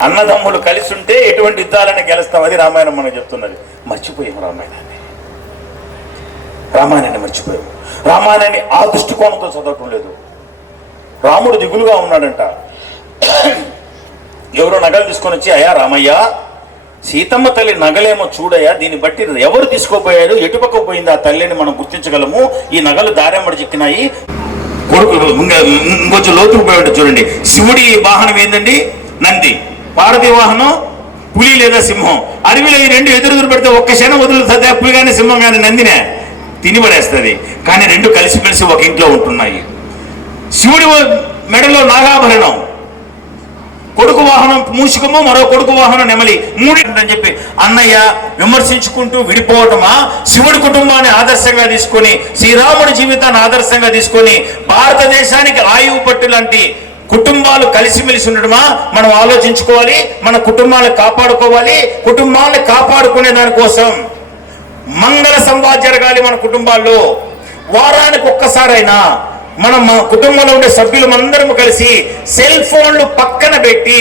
అన్నదమ్ములు కలిసి ఉంటే ఎటువంటి యుద్ధాలని గెలుస్తాం, అది రామాయణం మనకు చెప్తున్నది. మర్చిపోయాము రామాయణాన్ని మర్చిపోయాము. రామాయణాన్ని ఆ దృష్టికోణంతో చదవటం లేదు. రాముడు దిగులుగా ఉన్నాడంట. ఎవరో నగలు తీసుకొని వచ్చి, అయ్యా రామయ్య, సీతమ్మ తల్లి నగలేమో చూడయ్యా, దీన్ని బట్టి ఎవరు తీసుకోపోయాడు, ఎటుపక్క పోయింది ఆ తల్లిని మనం గుర్తించగలము, ఈ నగలు దారెమ్మడి చిక్కినాయి. కొడుకు ఇంకొంచెం లోతుకు పోయాడు. చూడండి, శివుడి వాహనం ఏందండి? నంది. పార్వతి వాహనం పులి లేదా సింహం. అడవిలో ఈ 2 ఎదురు పెడితే ఒక్క క్షణం వదులుతుంది, పులి కానీ సింహం కానీ నందినే తినిపడేస్తుంది. కానీ 2 కలిసిమెలిసి ఒక ఇంట్లో ఉంటున్నాయి. శివుడి మెడలో నాగాభరణం, కొడుకు వాహనం మూషికము, మరో కొడుకు వాహనం నెమలి, 3 అని చెప్పి అన్నయ్య విమర్శించుకుంటూ విడిపోవటమా? శివుడి కుటుంబాన్ని ఆదర్శంగా తీసుకొని, శ్రీరాముడి జీవితాన్ని ఆదర్శంగా తీసుకొని భారతదేశానికి ఆయువు పట్టు లాంటి కుటుంబాలు కలిసిమెలిసి ఉండడమా? మనం ఆలోచించుకోవాలి. మన కుటుంబాలను కాపాడుకోవాలి. కుటుంబాలను కాపాడుకునే దానికోసం మంగళ సంవాదం జరగాలి మన కుటుంబాల్లో. వారానికి ఒక్కసారైనా మనం మా కుటుంబంలో ఉండే సభ్యులు అందరం కలిసి సెల్ ఫోన్లు పక్కన పెట్టి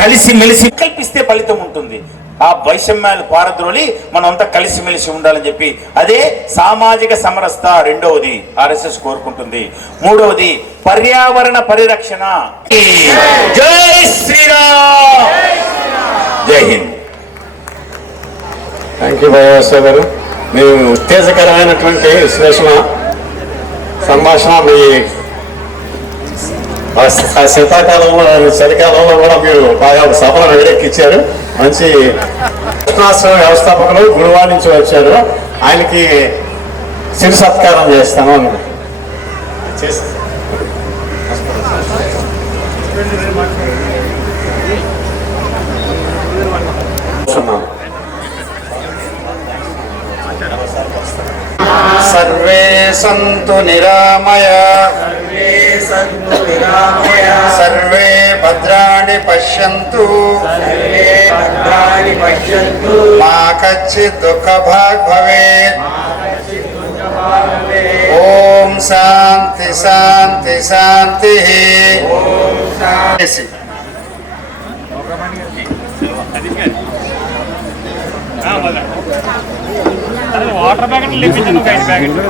కలిసిమెలిసి కల్పిస్తే ఫలితం ఉంటుంది. ఆ వైషమ్యాలు పారద్రోలి మనం అంతా కలిసిమెలిసి ఉండాలని చెప్పి, అదే సామాజిక సమరసత. 2వది RSS కోరుకుంటుంది. 3వది పర్యావరణ పరిరక్షణ. జై శ్రీరామ్, జై హింద్. థ్యాంక్ యూ భయవాస గారు. మీ ఉత్తేజకరమైనటువంటి విశ్లేషణ సంభాషణ, మీ శీతాకాలంలో చలికాలంలో కూడా మీరు బాగా సభను వేడెక్కించారు. మంచి కృష్ణాశ్రమ వ్యవస్థాపకులు గురువారి నుంచి వచ్చారు, ఆయనకి చిరు సత్కారం చేస్తాను అని సర్వే సంతు నిరామయ, సర్వే భద్రాణి పశ్యంతు, మా కచ్చిత్ దుఃఖ భాగ్ భవేత్. ఓం శాంతి శాంతి శాంతి. వాటర్ ప్యాకెట్ లేపించాను, ఒక 5 ప్యాకెట్లు.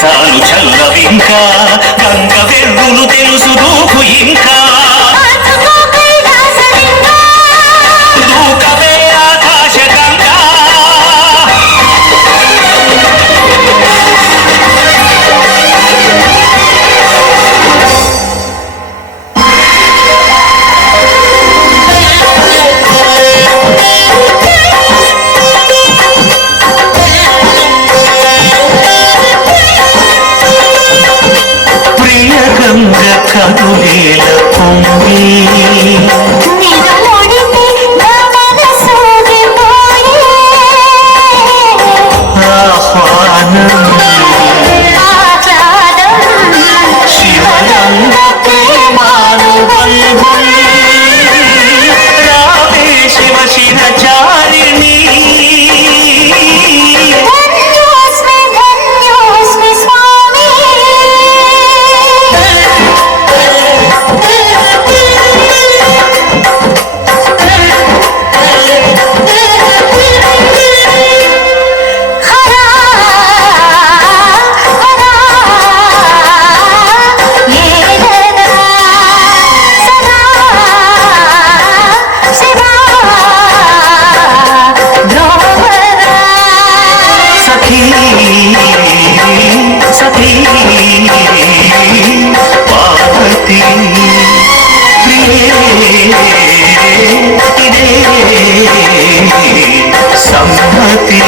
చాలు చల్లవింకా గంగ వెర్రులు తెలుసు దూకు ఇంకా దూకవే ఆకాశ గంగా కదులేల పొంగి ఆహ్వానం శివరంగ ప్రేమాను రావే శివ శిరచారిణి పార్వతీ ప్రియే సమ్మతి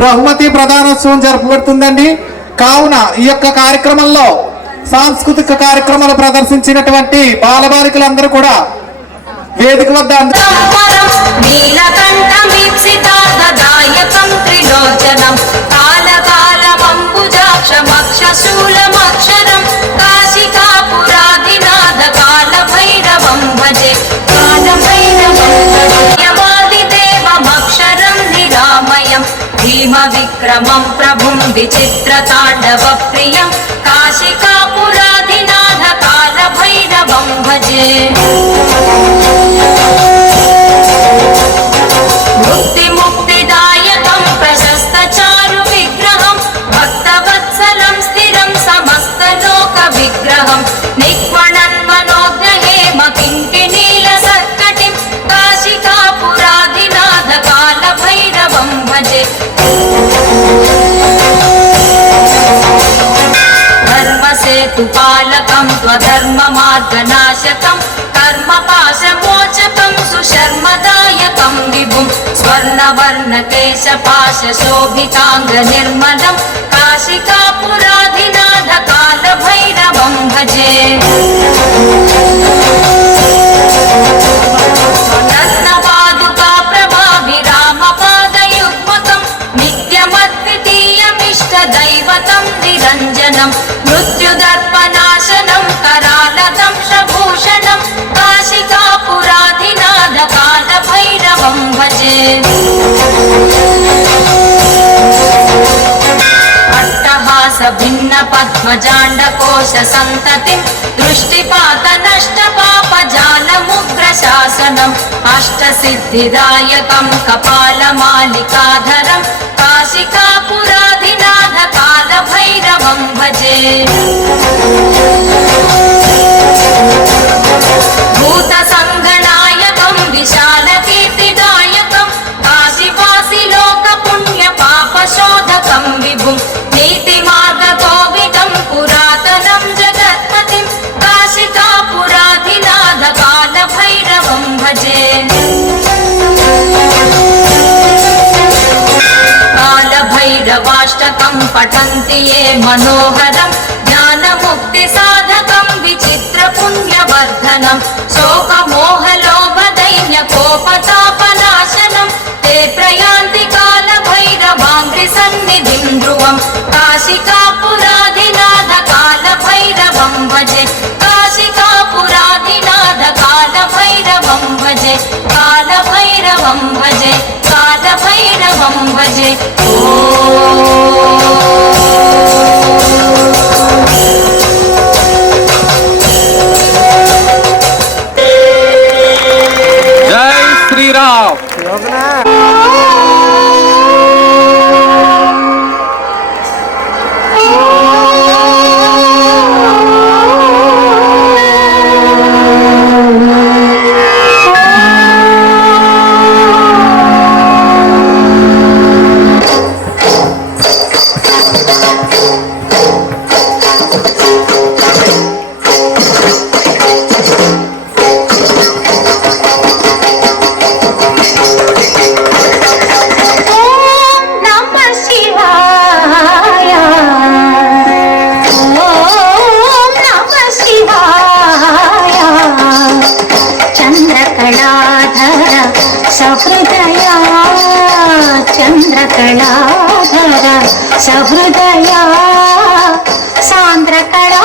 బహుమతి ప్రదానోత్సవం జరపబడుతుందండి. కావున ఈ యొక్క కార్యక్రమంలో సాంస్కృతిక కార్యక్రమాలు ప్రదర్శించినటువంటి బాలబాలికలందరూ కూడా వేదిక వద్ద విక్రమం ప్రభుం విచిత్ర తాండవ ప్రియం కాశికాపురాధినాథ కాల భైరవం భజే. ముక్తి ముక్తిదాయకం ప్రశస్త చారు విగ్రహం భక్తవత్సలం స్థిరం సమస్త లోక విగ్రహం నిక్వణన్ మనోగ్రహేమ కింకి నీల సత్కటిం కాశికాపురాధినాథ కాల భైరవం భజే. ధర్మసేతుపాలకం స్వధర్మ మార్గనాశకం కర్మపాశమోచకం సుశర్మదాయకం విభుం స్వర్ణవర్ణ కేశపాశ శోభితాంగ నిర్మలం కాశికాపురాధినాథ కాల భైరవం భజే. రత్నపాదుకా ప్రభావి రామపాదయుగ్మకం నిత్యమద్వితీయమిష్ట దైవతం నిరంజనం మృత్యుదర్పనాశనం करालदंशभूषणं काशिकापुराधिनाथ कालभैरवं भजे. अट्टहास भिन्न पद्मजाण्डकोश सन्ततिं दृष्टिपात नष्ट पापजालमुग्र शासनम् अष्टसिद्धिदायकं कपालमालिकाधरं काशिकापुराधिनाथ कालभैरवं भजे. भूतसङ्गनायकं विशालकीर्तिदायकं काशीवासि लोकपुण्यपापशोधकं विभुं नीतिमार्गकोविदं पुरातनं जगत्पतिं काशिकापुराधिनाथ कालभैरवं भजे. कालभैरवाष्टकं पठन्ति ये मनोहरं ज्ञानमुक्तिसाधकं विचित्रपुण्यवर्धनं शोकमोहलोभदैन्यकोपतापनाशनं ते काशिकापुराधिनाथ कालभैरवं भजे कालभैरवं भजे कालभैरवं भजे జై శ్రీరామ్. सहृदया चंद्रकलाधर सहृदया सांद्रकला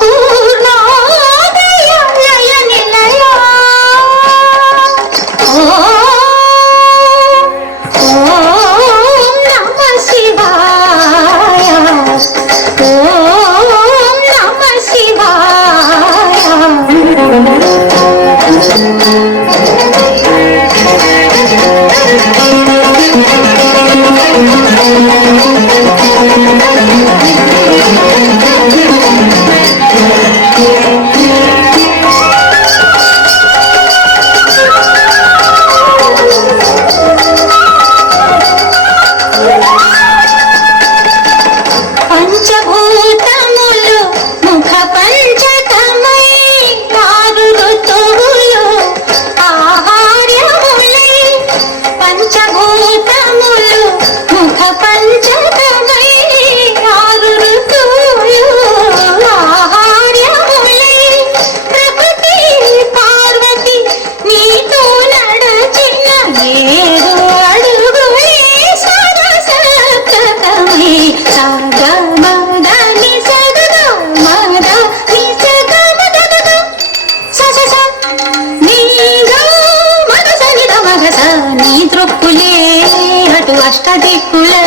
पूर्णोदय लय निलया ओम नमः शिवाय ओम नमः शिवाय పంచభూతములు ముఖ పంచకమై ఆరు ఋతువులు ఆహార్యములై పంచభూతములు ముఖ పంచకమై ఆరు ఋతువులు ఆహార్యములై ప్రకృతి పార్వతి నీతో నడచిన ఏడు అడుగులే సరసప్రకమై సగమదని సగమ మదని సగమ దగమ సస నీగా మగసని దమగస నీ తృప్పులే అటు అష్టదిక్కులై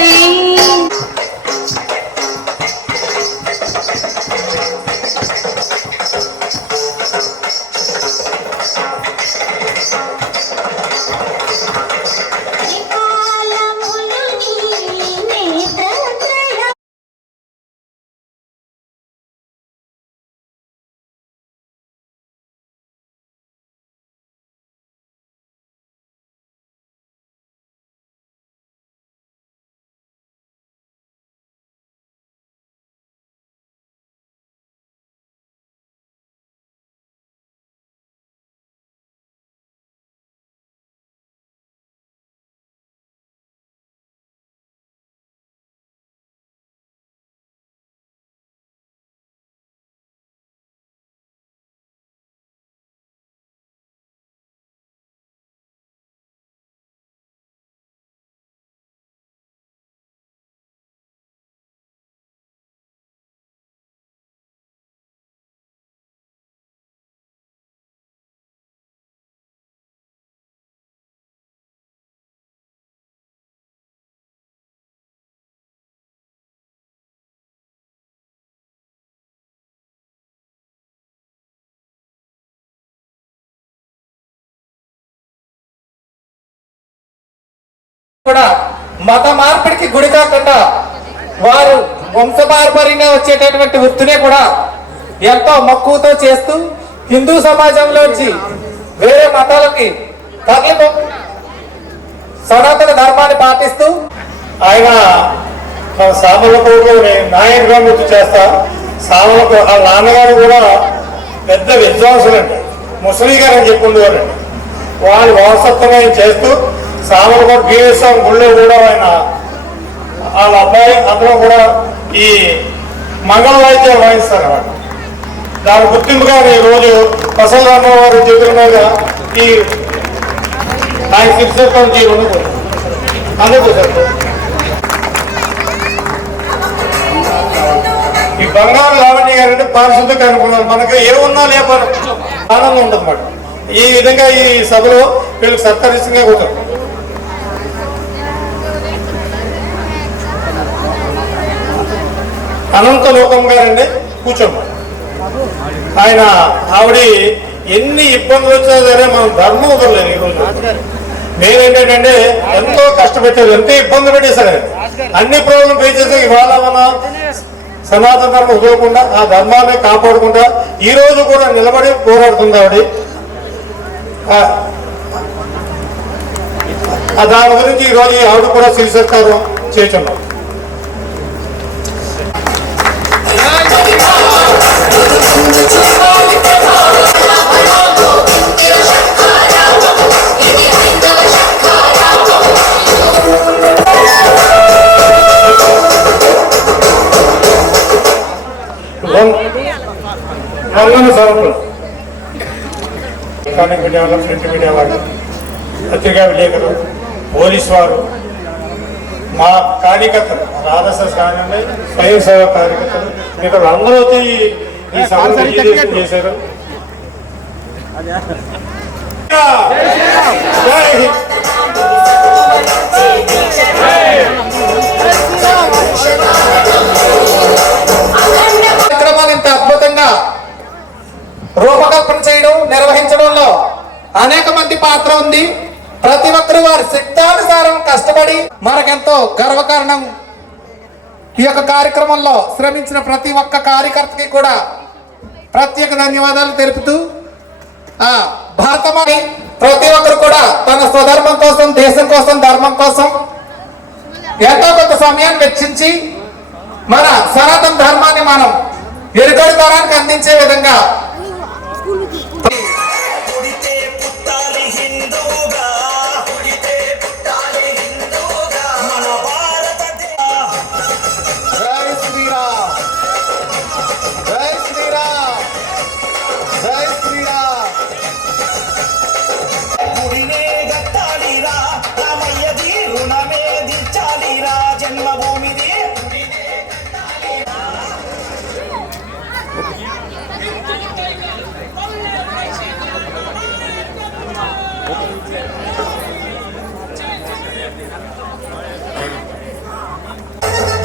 కూడా మత మార్పిడికి గురి కాకుండా వారు వంశపారంపర్యంగా వచ్చేటటువంటి వృత్తినే కూడా ఎంతో మక్కువతో చేస్తూ హిందూ సమాజంలోంచి వేరే మతాలకి తరలిపో సనాతన ధర్మాన్ని పాటిస్తూ ఆయన మన సామలకోటలోని నాయకుడిగా గుర్తు చేస్తా. సామలకు ఆ నాన్నగారు కూడా పెద్ద విద్వాంసులండి, ముసలి గారు అని చెప్పి ఉండేవారండి. వాళ్ళు వారసత్వం చేస్తూ సామలకోట బీరేశ్వరం గుళ్ళో కూడా ఆయన వాళ్ళ అబ్బాయి అందరూ కూడా ఈ మంగళ వాయిద్యాలు వాయిస్తారు అన్నమాట. దాని గుర్తింపుగా ఈ రోజు ప్రసన్న రామవారి చేతుల మీద ఈ ఆయన శిక్షణ తీరు అందుకు సార్ బంగారు లావణ్య గారు అంటే పారిశుద్ధ కార్యక్రమాలు మనకు ఏమున్నా లేకపోతే ఆనందం ఉంటుంది అన్నమాట. ఈ విధంగా ఈ సభలో వీళ్ళకి సత్కరిస్తుందిగా కూర్చోరు. అనంత లోకం గారండి కూర్చోమ్మ. ఆయన ఆవిడ ఎన్ని ఇబ్బందులు వచ్చినా సరే మనం ధర్మం వదలలేదు. ఈరోజు నేనేంటంటే ఎంతో కష్టపెట్టారు, ఎంతో ఇబ్బంది పెట్టేశారు. అన్ని ప్రాబ్లం ఫేస్ చేస్తే ఇవాళ మన సనాతన ధర్మం వదలకుండా ఆ ధర్మాన్ని కాపాడుకుంటా ఈ రోజు కూడా నిలబడి పోరాడుతుంది ఆవిడ. దాని గురించి ఈరోజు ఆవిడ కూడా శిర సత్కారం చేస్తున్నాం. వందన సమర్పణ ఎలక్ట్రానిక్ మీడియా వాళ్ళు, ప్రింట్ మీడియా వాళ్ళు, పత్రికా విలేకరులు, పోలీసు వారు, మా కార్యకర్తలు, ఆర్ఎస్ఎస్ కానివ్వండి, స్వయం సేవా కార్యకర్తలు, మీకు అందరూ వచ్చి ఈ సభను విజయవంతం చేశారు. జై హింద్. కార్యక్రమాన్ని ఇంత అద్భుతంగా రూపకల్పన చేయడం, నిర్వహించడంలో అనేక మంది పాత్ర ఉంది. ప్రతి ఒక్కరు వారి శక్తానుసారం కష్టపడి మనకెంతో గర్వకారణం. ఈ యొక్క కార్యక్రమంలో శ్రమించిన ప్రతి ఒక్క కార్యకర్తకి కూడా ప్రత్యేక ధన్యవాదాలు తెలుపుతూ భారతమాని ప్రతి ఒక్కరు కూడా తన స్వధర్మం కోసం, దేశం కోసం, ధర్మం కోసం ఎంతో కొంత సమయాన్ని వెచ్చించి మన సనాతన ధర్మాన్ని మనం ఎరుగడి తరానికి అందించే విధంగా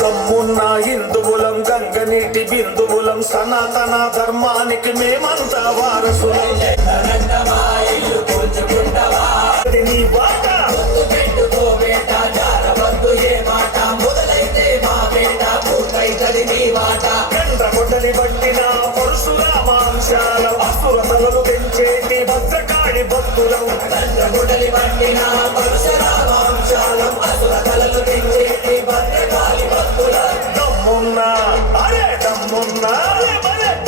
దమ్మున్న హిందువులం, గంగనీటి బిందువులం, సనాతన ధర్మానికి మేమంతా వారసులం. నీ బాట చంద్రగొడ్డలి పట్టిన పరశురామాంశాలం, అసుర తలలు పెంచేటి భద్రకాళి భక్తులం. చంద్రగొడ్డలి పట్టిన పరశురామాంశాలం, అసుర తలలు పెంచేటి భద్రకాళి భక్తులం. దమ్మున్నా అరే దమ్మున్నా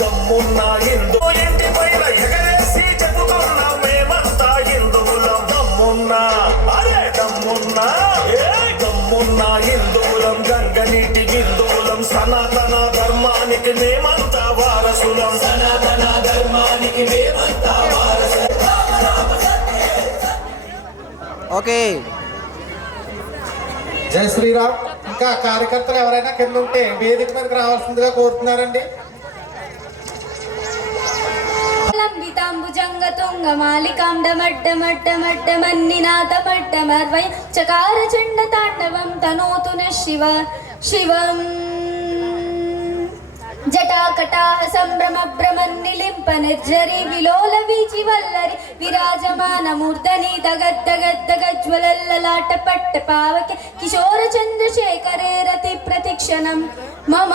దమ్మున్నా హిందూ ఇంటి పైన ఎగరేసి చెబుతున్నా మేమంతా హిందువులం. దమ్మున్నా అరే దమ్మున్నా దమ్మున్నా హిందువులం, గంగనీటి బిందువులం, సనాతన ధర్మానికి మేమంతా వారసులం. సనాతన ధర్మానికి మేమంతా వారసులం. ఓకే. జై శ్రీరామ్. ఇంకా కార్యకర్తలు ఎవరైనా కింద ఉంటే వేదిక మీదకి రావాల్సిందిగా కోరుతున్నారండి. లంబితాంబుజంగ తుంగ మాలికాం డమడ్డమడ్డమడ్డమన్నినాథ పడ్డమర్వయ చకార చండ తాండవం తనోతు శివ శివం. జటాకటాహ సంభ్రమ భ్రమన్నిలింప నిర్జరి విలోల వీచి వల్లరి విరాజమాన మూర్ధని దగద్దగద్దగజ్వలల్లలాట పట్ట పావకి కిశోర చంద్రశేఖరే రతి ప్రతిక్షణం మమ.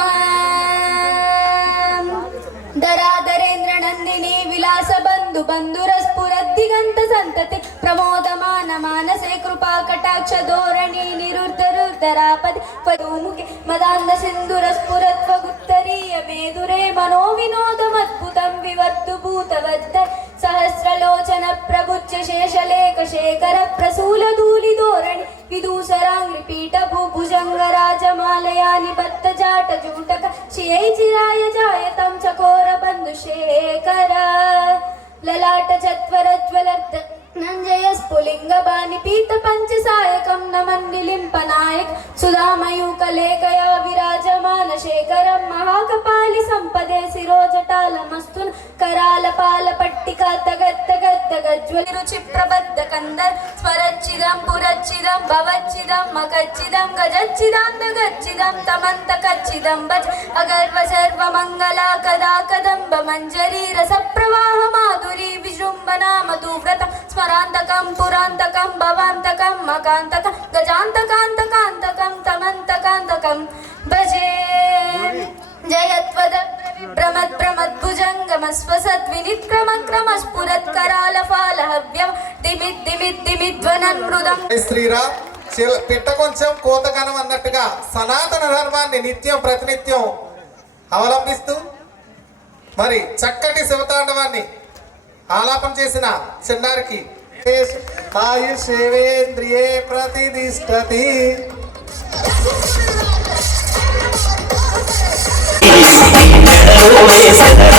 ధరాధరేంద్ర నందిని విలాస బంధు బంధురస్ఫురద్దిగంత సంతతి ప్రమోదమాన మానసే కృపా కటాక్ష ధోరణి నిరుద్ధరుద్ధరాపది పదముఖి మదాంధ సింధురస్ఫురత్వ గుత్తరీయ మేధురే మనో వినోదమద్భుతం వివర్తు భూతవద్ద సహస్రలోచన ప్రభుత్య శేషలేఖ శేఖర ప్రసూల ధూళి ధోరణి విదూసరాంగ్రి పీఠ భూభుజంగ రాజమాలయాని బత్త జాట జూటక శియై చిరాయ జాయతం చకోర బంధు శేఖర లలాట చత్వర జ్వలర్త నంజయ స్ఫులింగ బాని పీత పంచసాయకం నమన్నిలింపనాయక్ సుధామయూకలేకయా విరాజమాన శేఖరం మహాకపాలి సంపదే శిరోజటాలమస్తున్ కరాల పాల పట్టిక తగత్తగత్తగజ్వలి రుచి ప్రబద్ధ కందర్ స్వరచ్చిదం పురచ్చిదం భవచ్చిదం మకచ్చిదం గజచ్చిదాంతగచ్చిదం తమంత కచ్చిదం భజ్ అగర్వ సర్వ మంగళ కదా కదంబ మంజరీ రస ప్రవాహ మాధురి విజృంభనా మధువ్రతం స్మరాంతకం పురాంతకం భవాంతకం మకాంతకం గజాంతకాంతకాంతకం తమంతకాంతకం భజే జయత్వద భ్రమద్భుజంగమస్వసద్ వినిత్క్రమక్రమస్ఫురత్కరాల ఫాలహవ్యం దిమిద్దిమిద్దిమిధ్వనం మృదం. శ్రీరామ్ పిట్ట కొంచెం కోతగనం అన్నట్టుగా సనాతన ధర్మాన్ని నిత్యం ప్రతినిత్యం అవలంబిస్తూ మరి చక్కటి శివతాండవాన్ని ఆలాపన చేసిన చిన్నారికి ఆయుషేవేంద్రియే ప్రతిదిష్టతి. మెడలో వేసిన